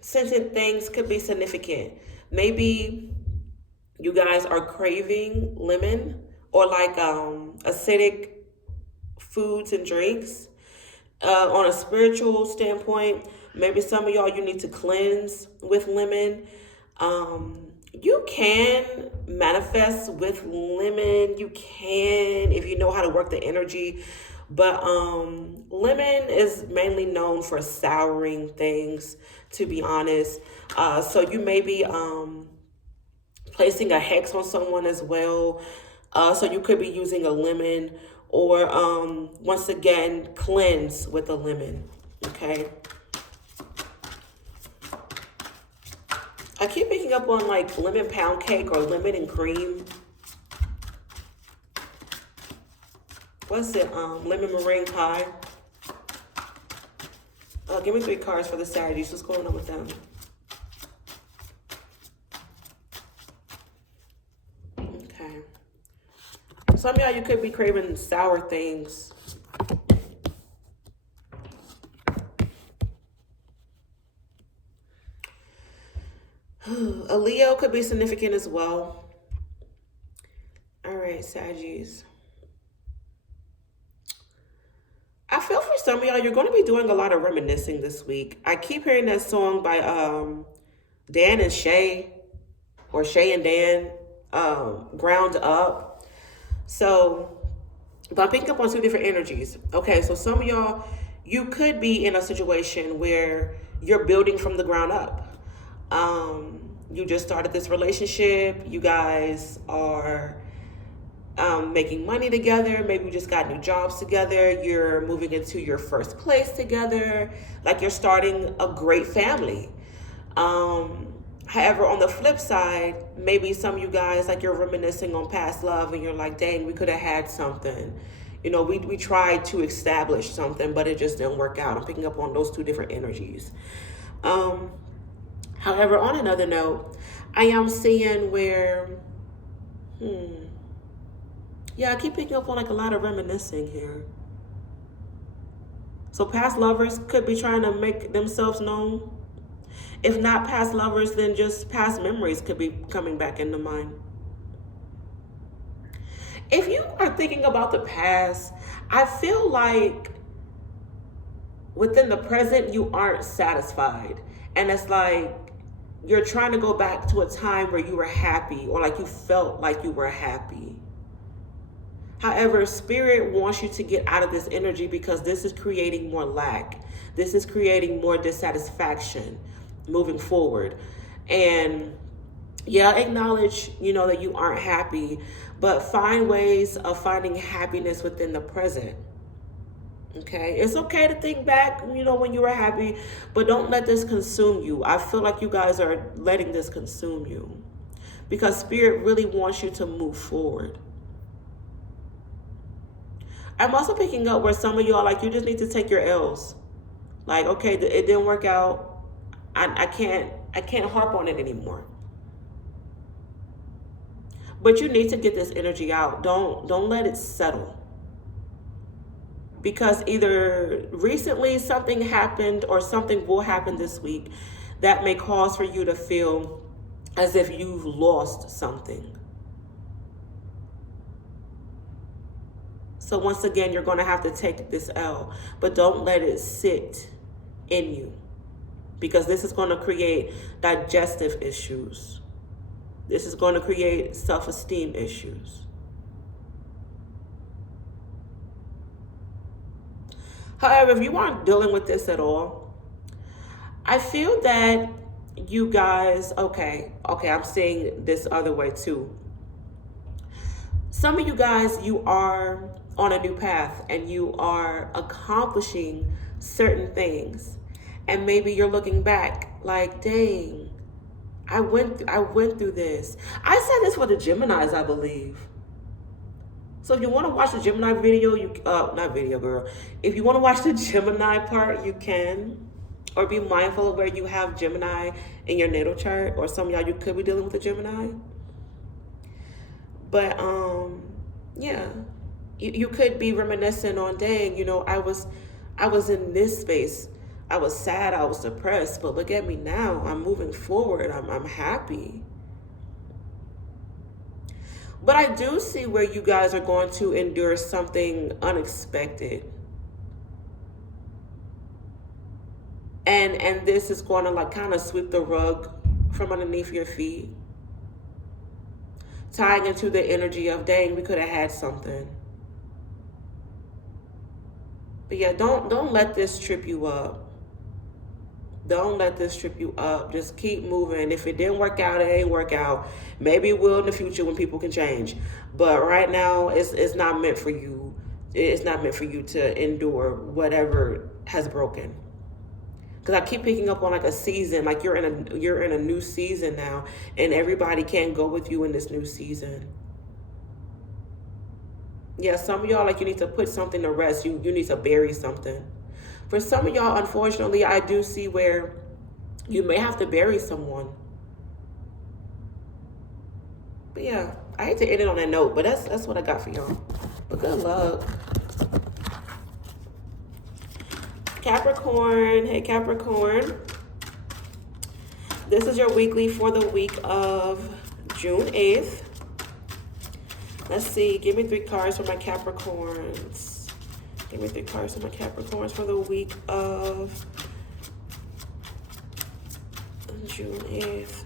scented things could be significant. Maybe you guys are craving lemon, or like acidic foods and drinks. On a spiritual standpoint, maybe some of y'all, you need to cleanse with lemon. You can manifest with lemon. You can, if you know how to work the energy. But lemon is mainly known for souring things, to be honest. So you may be placing a hex on someone as well. So you could be using a lemon, or once again, cleanse with a lemon. Okay. I keep picking up on like lemon pound cake or lemon and cream. What's it? Lemon meringue pie. Give me 3 cards for the Saturdays. What's going on with them? Okay. Some of y'all, you could be craving sour things. A Leo could be significant as well. All right, Saggies. I feel for some of y'all, you're going to be doing a lot of reminiscing this week. I keep hearing that song by Dan and Shay, or Shay and Dan, Ground Up. So, but I'm picking up on two different energies. Okay, so some of y'all, you could be in a situation where you're building from the ground up. You just started this relationship. You guys are making money together. Maybe you just got new jobs together. You're moving into your first place together. Like you're starting a great family. However, on the flip side, maybe some of you guys, like you're reminiscing on past love and you're like, dang, we could have had something. You know, we tried to establish something, but it just didn't work out. I'm picking up on those two different energies. However, on another note, I am seeing where, yeah, I keep picking up on like a lot of reminiscing here. So past lovers could be trying to make themselves known. If not past lovers, then just past memories could be coming back into mind. If you are thinking about the past, I feel like within the present, you aren't satisfied. And it's like you're trying to go back to a time where you were happy or like you felt like you were happy. However, Spirit wants you to get out of this energy because this is creating more lack. This is creating more dissatisfaction moving forward. And yeah, acknowledge, that you aren't happy, but find ways of finding happiness within the present. Okay, it's okay to think back, when you were happy, but don't let this consume you. I feel like you guys are letting this consume you because Spirit really wants you to move forward. I'm also picking up where some of y'all, like, you just need to take your L's. Like, okay, it didn't work out. I can't harp on it anymore. But you need to get this energy out. Don't let it settle. Because either recently something happened or something will happen this week that may cause for you to feel as if you've lost something. So once again, you're going to have to take this L, but don't let it sit in you because this is going to create digestive issues. This is going to create self-esteem issues. However, if you aren't dealing with this at all, I feel that you guys, okay, I'm seeing this other way too. Some of you guys, you are on a new path and you are accomplishing certain things. And maybe you're looking back like, dang, I went through this. I said this for the Geminis, I believe. So if you want to watch the Gemini video, not video, girl. If you want to watch the Gemini part, you can. Or be mindful of where you have Gemini in your natal chart. Or some of y'all, you could be dealing with a Gemini. But, yeah. You could be reminiscing on, dang, I was in this space. I was sad, I was depressed. But look at me now. I'm moving forward. I'm happy. But I do see where you guys are going to endure something unexpected. And this is going to like kind of sweep the rug from underneath your feet. Tying into the energy of, dang, we could have had something. But yeah, don't let this trip you up. Don't let this trip you up. Just keep moving. If it didn't work out, it ain't work out. Maybe it will in the future when people can change. But right now, it's not meant for you. It's not meant for you to endure whatever has broken. Because I keep picking up on like a season, like you're in a new season now, and everybody can't go with you in this new season. Yeah, some of y'all, like, you need to put something to rest. You need to bury something. For some of y'all, unfortunately, I do see where you may have to bury someone. But yeah, I hate to end it on that note, but that's what I got for y'all. But good luck. Capricorn, hey Capricorn. This is your weekly for the week of June 8th. Let's see, give me 3 cards for my Capricorns. Give me 3 cards for my Capricorns for the week of June 8th.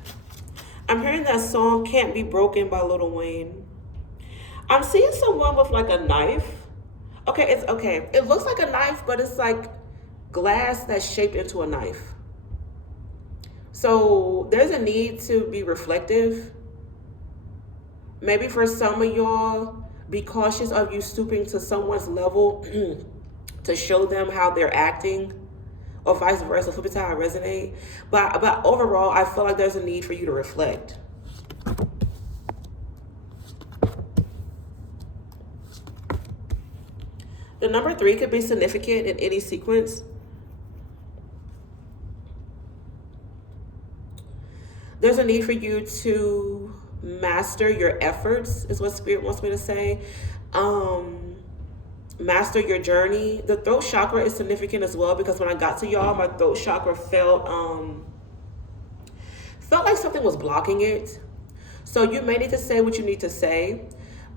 I'm hearing that song Can't Be Broken by Lil Wayne. I'm seeing someone with like a knife. Okay, it's okay. It looks like a knife, but it's like glass that's shaped into a knife. So there's a need to be reflective. Maybe for some of y'all, be cautious of you stooping to someone's level to show them how they're acting, or vice versa. Flip it to how I resonate. But overall, I feel like there's a need for you to reflect. The number 3 could be significant in any sequence. There's a need for you to master your efforts, is what Spirit wants me to say. Master your journey. The throat chakra is significant as well, because when I got to y'all, my throat chakra felt like something was blocking it. So you may need to say what you need to say.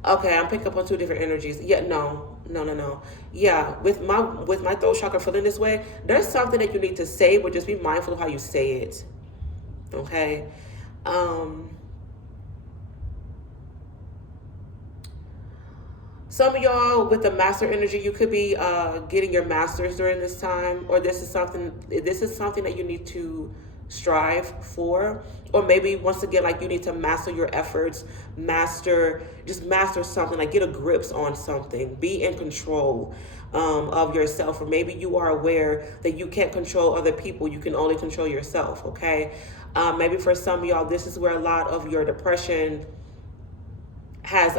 Okay, I'm picking up on 2 different energies. Yeah, no. Yeah, with my throat chakra feeling this way, there's something that you need to say, but just be mindful of how you say it. Okay. Some of y'all with the master energy, you could be getting your masters during this time, or this is something that you need to strive for. Or maybe once again, like, you need to master your efforts, master something, like get a grips on something, be in control of yourself. Or maybe you are aware that you can't control other people, you can only control yourself. Okay. Maybe for some of y'all, this is where a lot of your depression has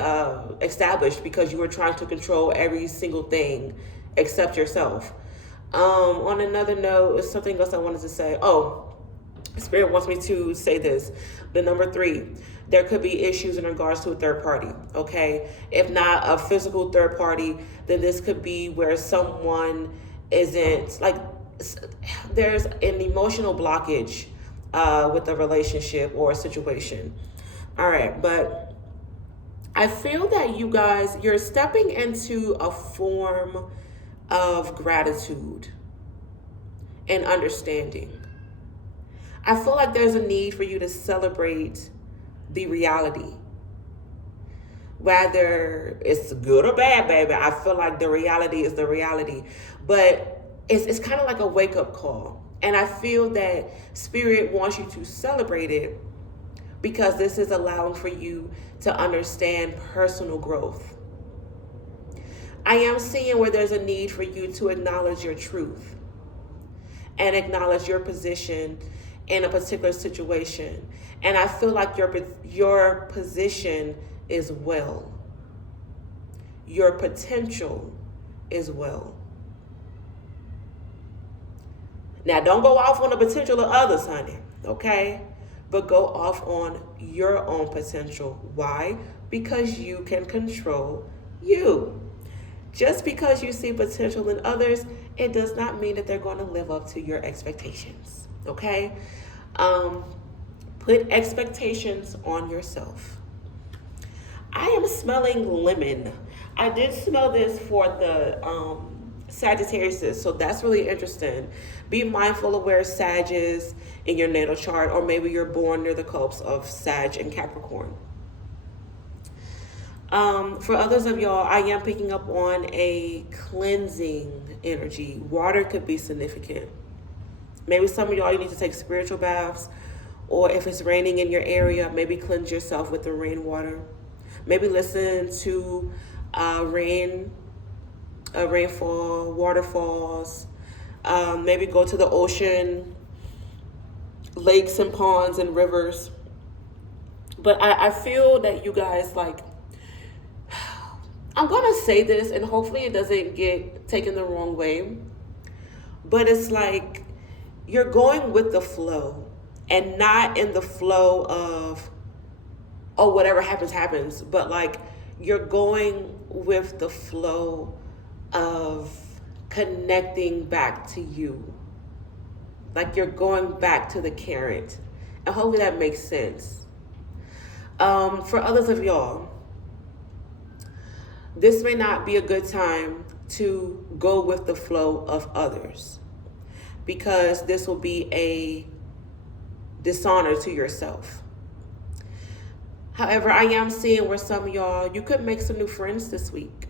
established, because you were trying to control every single thing except yourself. On another note, something else I wanted to say. Oh, Spirit wants me to say this. The number 3, there could be issues in regards to a third party. Okay, if not a physical third party, then this could be where someone isn't, like, there's an emotional blockage with a relationship or a situation. All right, but I feel that you guys, you're stepping into a form of gratitude and understanding. I feel like there's a need for you to celebrate the reality. Whether it's good or bad, baby, I feel like the reality is the reality. But it's kind of like a wake-up call. And I feel that Spirit wants you to celebrate it, because this is allowing for you to understand personal growth. I am seeing where there's a need for you to acknowledge your truth and acknowledge your position in a particular situation. And I feel like your position is well. Your potential is well. Now, don't go off on the potential of others, honey, okay? But go off on your own potential. Why? Because you can control you. Just because you see potential in others, it does not mean that they're going to live up to your expectations, okay? Put expectations on yourself. I am smelling lemon. I did smell this for the Sagittarius, so that's really interesting. Be mindful of where Sag is in your natal chart, or maybe you're born near the cusp of Sag and Capricorn. For others of y'all, I am picking up on a cleansing energy. Water could be significant. Maybe some of y'all, you need to take spiritual baths, or if it's raining in your area, maybe cleanse yourself with the rainwater. Maybe listen to rainfall, waterfalls. Maybe go to the ocean, lakes and ponds and rivers. But I feel that you guys, like, I'm going to say this and hopefully it doesn't get taken the wrong way, but it's like you're going with the flow and not in the flow of oh, whatever happens, happens. But like, you're going with the flow of connecting back to you. Like, you're going back to the current. And hopefully that makes sense. For others of y'all, this may not be a good time to go with the flow of others, because this will be a dishonor to yourself. However, I am seeing where some of y'all, you could make some new friends this week.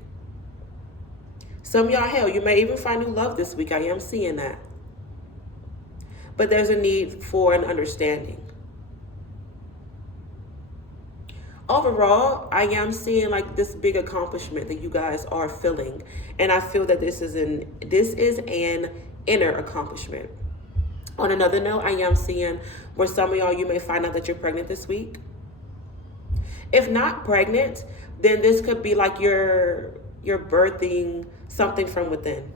Some of y'all, hell, you may even find new love this week. I am seeing that. But there's a need for an understanding. Overall, I am seeing like this big accomplishment that you guys are feeling. And I feel that this is an inner accomplishment. On another note, I am seeing where some of y'all, you may find out that you're pregnant this week. If not pregnant, then this could be like you're birthing something from within.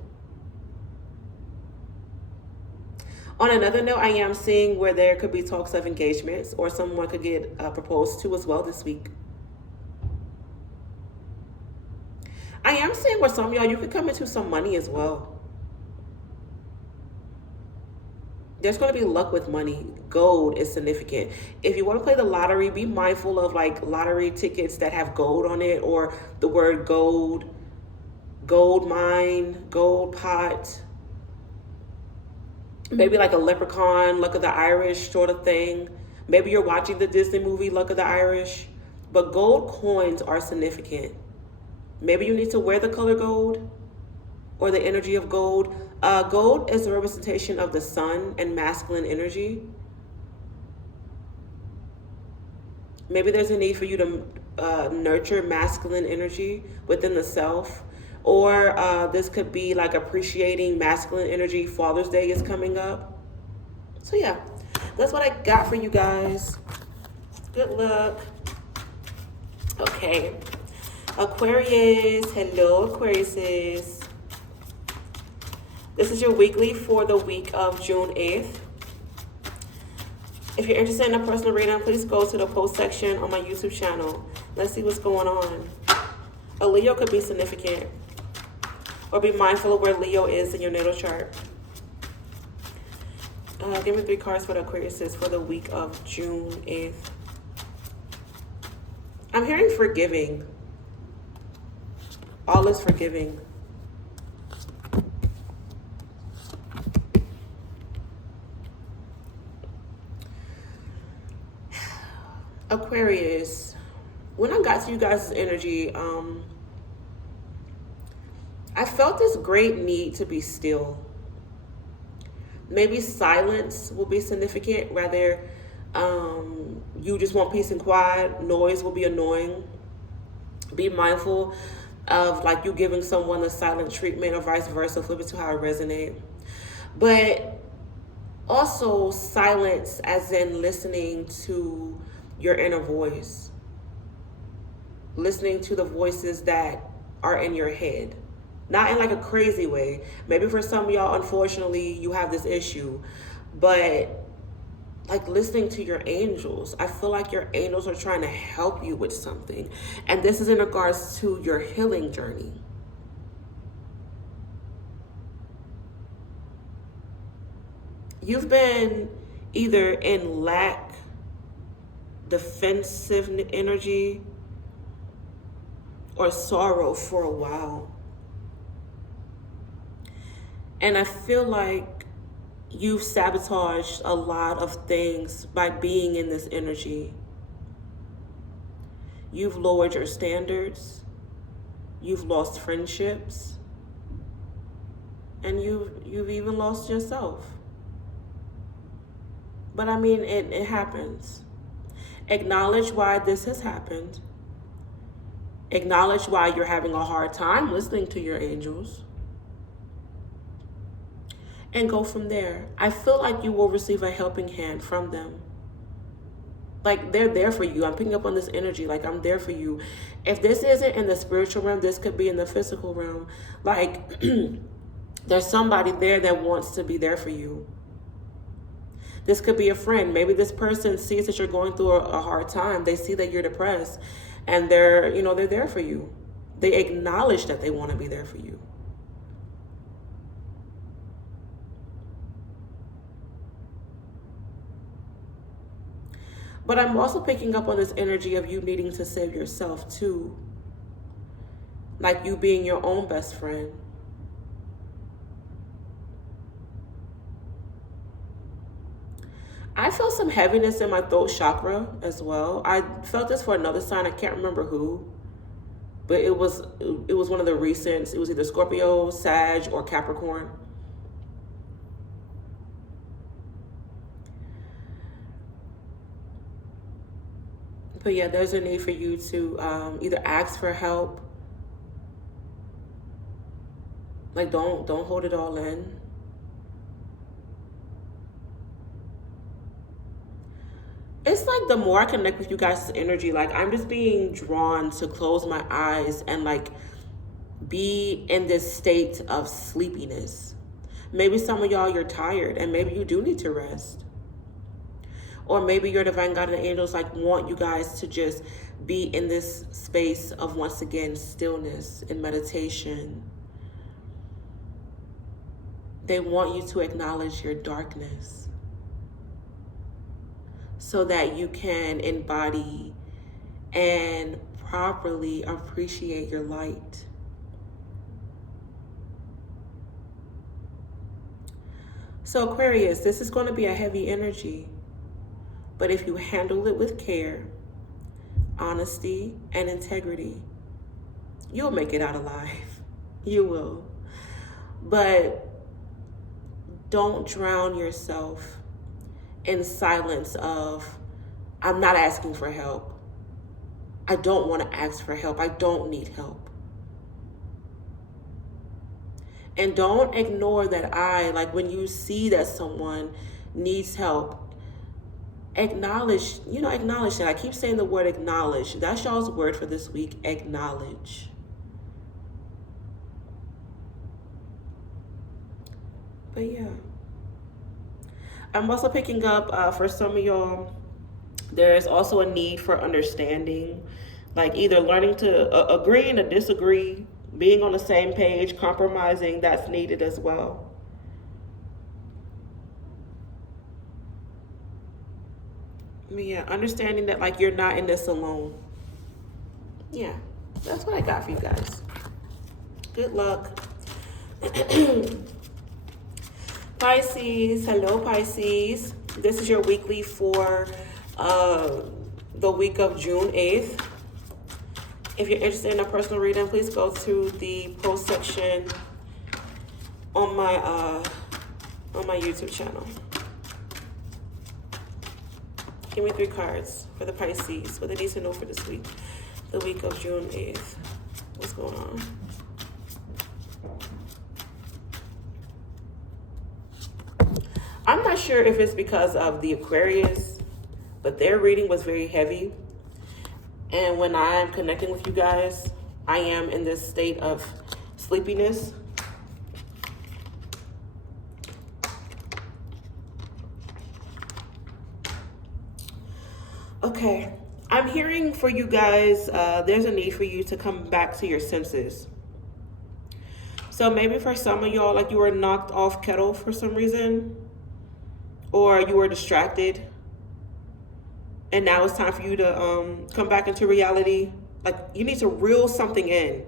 On another note, I am seeing where there could be talks of engagements, or someone could get proposed to as well this week. I am seeing where some of y'all, you could come into some money as well. There's going to be luck with money. Gold is significant. If you want to play the lottery, be mindful of like lottery tickets that have gold on it, or the word gold, gold mine, gold pot. Maybe like a leprechaun, Luck of the Irish sort of thing. Maybe you're watching the Disney movie Luck of the Irish. But gold coins are significant. Maybe you need to wear the color gold or the energy of gold. Gold is a representation of the sun and masculine energy. Maybe there's a need for you to nurture masculine energy within the self. Or this could be like appreciating masculine energy. Father's Day is coming up. So yeah, that's what I got for you guys. Good luck. Okay. Aquarius. Hello, Aquariuses. This is your weekly for the week of June 8th. If you're interested in a personal reading, please go to the post section on my YouTube channel. Let's see what's going on. A Leo could be significant. Or be mindful of where Leo is in your natal chart. Give me 3 cards for the Aquariuses for the week of June 8th. I'm hearing forgiving. All is forgiving. Aquarius, when I got to you guys' energy, I felt this great need to be still. Maybe silence will be significant. Rather, you just want peace and quiet. Noise will be annoying. Be mindful of like you giving someone a silent treatment or vice versa. Flip it to how it resonates. But also silence as in listening to your inner voice. Listening to the voices that are in your head. Not in like a crazy way. Maybe for some of y'all, unfortunately, you have this issue. But like listening to your angels. I feel like your angels are trying to help you with something. And this is in regards to your healing journey. You've been either in lack, defensive energy, or sorrow for a while. And I feel like you've sabotaged a lot of things by being in this energy. You've lowered your standards. You've lost friendships. And you've even lost yourself. But I mean, it happens. Acknowledge why this has happened. Acknowledge why you're having a hard time listening to your angels. And go from there. I feel like you will receive a helping hand from them. Like they're there for you. I'm picking up on this energy. Like I'm there for you. If this isn't in the spiritual realm, this could be in the physical realm. Like there's somebody there that wants to be there for you. This could be a friend. Maybe this person sees that you're going through a hard time. They see that you're depressed, and they're there for you. They acknowledge that they want to be there for you. But I'm also picking up on this energy of you needing to save yourself too. Like you being your own best friend. I feel some heaviness in my throat chakra as well. I felt this for another sign. I can't remember who. But it was one of the recents. It was either Scorpio, Sag, or Capricorn. But yeah, there's a need for you to either ask for help. Like don't hold it all in. It's like the more I connect with you guys' energy, like I'm just being drawn to close my eyes and like be in this state of sleepiness. Maybe some of y'all, you're tired and maybe you do need to rest. Or maybe your divine guardian angels like want you guys to just be in this space of, once again, stillness and meditation. They want you to acknowledge your darkness so that you can embody and properly appreciate your light. So Aquarius, this is going to be a heavy energy. But if you handle it with care, honesty, and integrity, you'll make it out alive. You will. But don't drown yourself in silence of, I'm not asking for help. I don't want to ask for help. I don't need help. And don't ignore that like when you see that someone needs help, acknowledge that. I keep saying the word acknowledge. That's y'all's word for this week, acknowledge. But yeah. I'm also picking up, for some of y'all, there's also a need for understanding. Like either learning to agreeing to disagree, being on the same page, compromising, that's needed as well. Yeah, understanding that like you're not in this alone. Yeah, that's what I got for you guys. Good luck. Pisces, hello Pisces. This is your weekly for the week of June 8th. If you're interested in a personal reading, please go to the post section on my YouTube channel. Give me 3 cards for the Pisces. What they need to know for this week, the week of June 8th. What's going on? I'm not sure if it's because of the Aquarius, but their reading was very heavy. And when I'm connecting with you guys, I am in this state of sleepiness. Okay, I'm hearing for you guys, there's a need for you to come back to your senses. So maybe for some of y'all, like you were knocked off kettle for some reason, or you were distracted, and now it's time for you to come back into reality. Like you need to reel something in.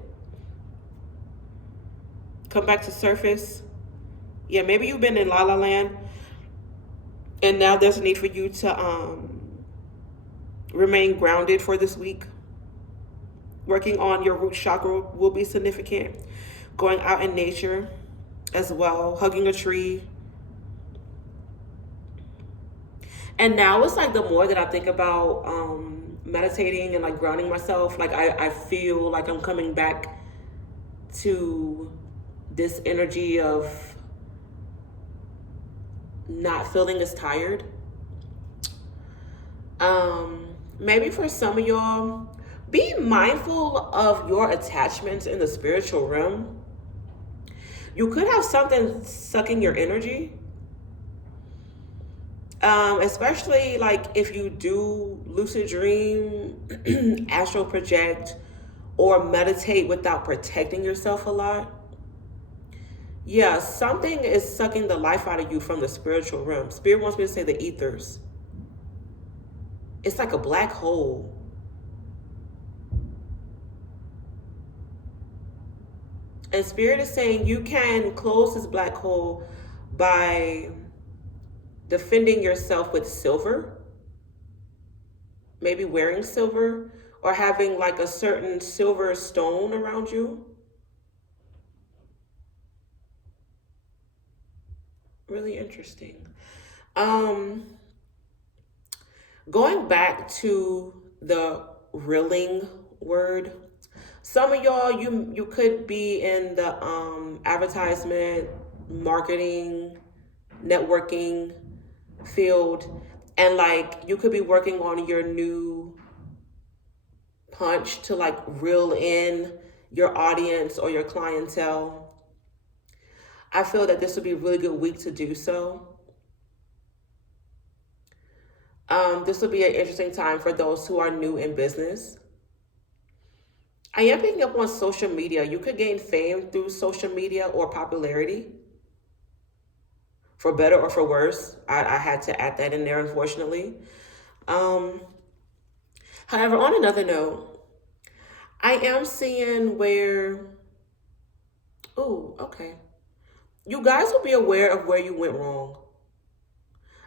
Come back to surface. Yeah, maybe you've been in La La Land, and now there's a need for you to remain grounded for this week. Working on your root chakra will be significant. Going out in nature as well, hugging a tree. And now it's like the more that I think about meditating and like grounding myself, like I feel like I'm coming back to this energy of not feeling as tired. Maybe for some of y'all, be mindful of your attachments in the spiritual realm. You could have something sucking your energy. Especially like if you do lucid dream, astral project, or meditate without protecting yourself a lot. Yeah, something is sucking the life out of you from the spiritual realm. Spirit wants me to say the ethers. It's like a black hole. And Spirit is saying you can close this black hole by defending yourself with silver, maybe wearing silver, or having like a certain silver stone around you. Really interesting. Um, Going back to the reeling word, some of y'all, you could be in the advertisement, marketing, networking field, and like you could be working on your new punch to like reel in your audience or your clientele. I feel that this would be a really good week to do so. This will be an interesting time for those who are new in business. I am picking up on social media. You could gain fame through social media or popularity, for better or for worse. I had to add that in there, unfortunately. Um, However, on another note, I am seeing where, oh, okay. You guys will be aware of where you went wrong.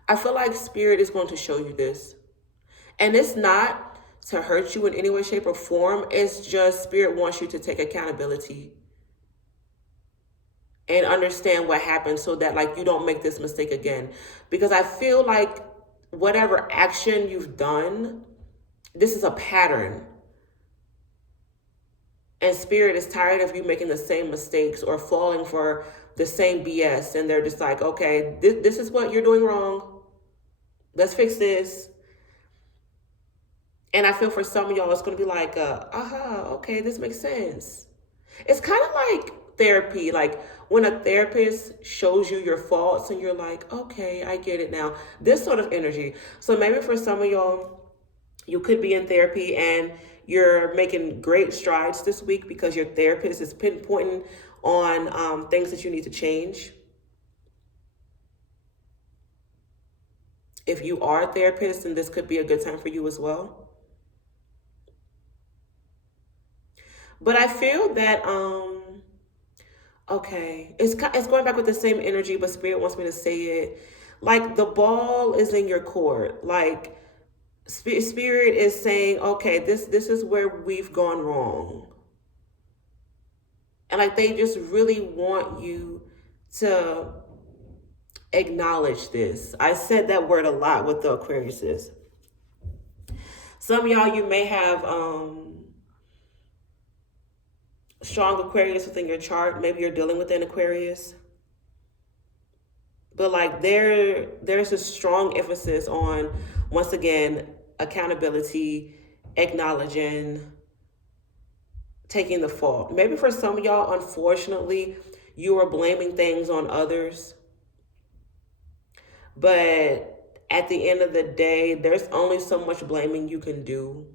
I feel like Spirit is going to show you this. And it's not to hurt you in any way, shape, or form. It's just Spirit wants you to take accountability and understand what happened so that like you don't make this mistake again. Because I feel like whatever action you've done, this is a pattern. And Spirit is tired of you making the same mistakes or falling for the same BS. And they're just like, okay, this is what you're doing wrong. Let's fix this. And I feel for some of y'all, it's going to be like, okay, this makes sense. It's kind of like therapy. Like when a therapist shows you your faults and you're like, okay, I get it now. This sort of energy. So maybe for some of y'all, you could be in therapy and you're making great strides this week because your therapist is pinpointing on things that you need to change. If you are a therapist, then this could be a good time for you as well. But I feel that okay, it's going back with the same energy, but Spirit wants me to say it. Like the ball is in your court. Like Spirit is saying, okay, this is where we've gone wrong, and like they just really want you to acknowledge this. I said that word a lot with the Aquariuses. Some of y'all, you may have strong Aquarius within your chart. Maybe you're dealing with an Aquarius. But like there's a strong emphasis on, once again, accountability, acknowledging, taking the fault. Maybe for some of y'all, unfortunately, you are blaming things on others. But at the end of the day, there's only so much blaming you can do.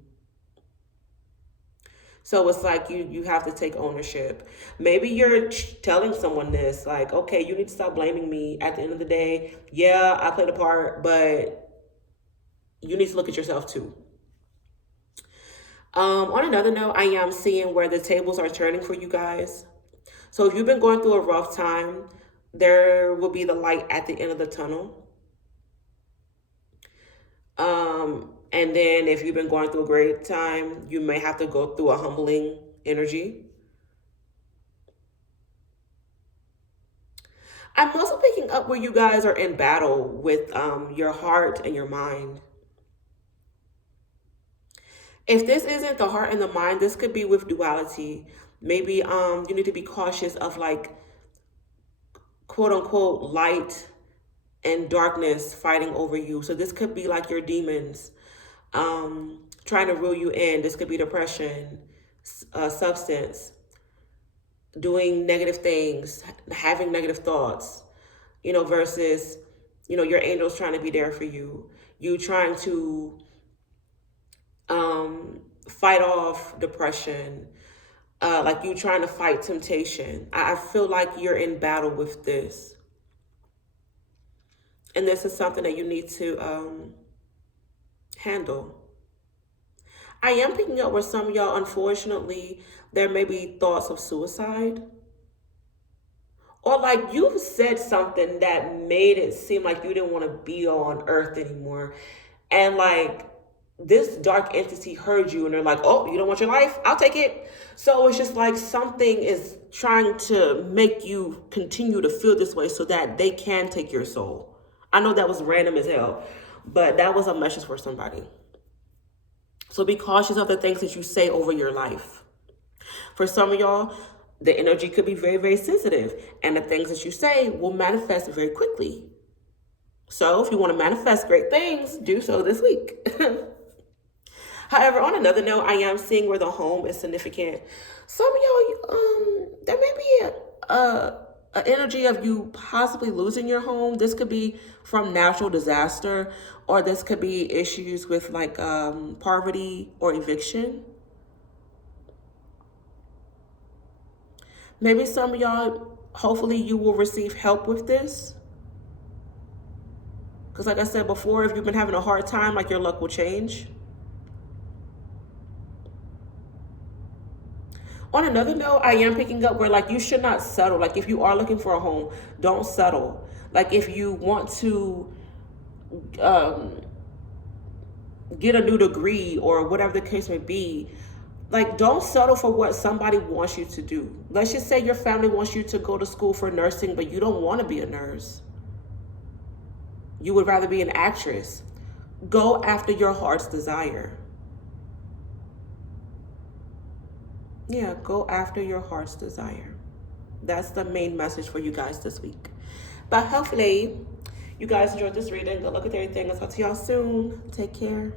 So it's like you have to take ownership. Maybe you're telling someone this, like, okay, you need to stop blaming me. At the end of the day, yeah, I played a part, but you need to look at yourself too. On another note, I am seeing where the tables are turning for you guys. So if you've been going through a rough time, there will be the light at the end of the tunnel. And then if you've been going through a great time, you may have to go through a humbling energy. I'm also picking up where you guys are in battle with your heart and your mind. If this isn't the heart and the mind, this could be with duality. Maybe you need to be cautious of like quote unquote light and darkness fighting over you. So this could be like your demons trying to reel you in. This could be depression, substance, doing negative things, having negative thoughts, versus You know, your angel's trying to be there for you. You trying to fight off depression, like you trying to fight temptation. I feel like you're in battle with this. And this is something that you need to handle. I am picking up where some of y'all, unfortunately, there may be thoughts of suicide. Or like you've said something that made it seem like you didn't want to be on earth anymore. And like this dark entity heard you and they're like, oh, you don't want your life? I'll take it. So it's just like something is trying to make you continue to feel this way so that they can take your soul. I know that was random as hell, but that was a message for somebody. So be cautious of the things that you say over your life. For some of y'all, the energy could be very, very sensitive, and the things that you say will manifest very quickly. So if you want to manifest great things, do so this week. However, on another note, I am seeing where the home is significant. Some of y'all, there may be an energy of you possibly losing your home. This could be from natural disaster, or this could be issues with like poverty or eviction. Maybe some of y'all, hopefully you will receive help with this. Because like I said before, if you've been having a hard time, like your luck will change. On another note, I am picking up where like you should not settle. Like if you are looking for a home, don't settle. Like if you want to get a new degree or whatever the case may be, like don't settle for what somebody wants you to do. Let's just say your family wants you to go to school for nursing, but you don't want to be a nurse. You would rather be an actress. Go after your heart's desire. Yeah, go after your heart's desire. That's the main message for you guys this week. But hopefully, you guys enjoyed this reading. Good luck with everything. I'll talk to y'all soon. Take care.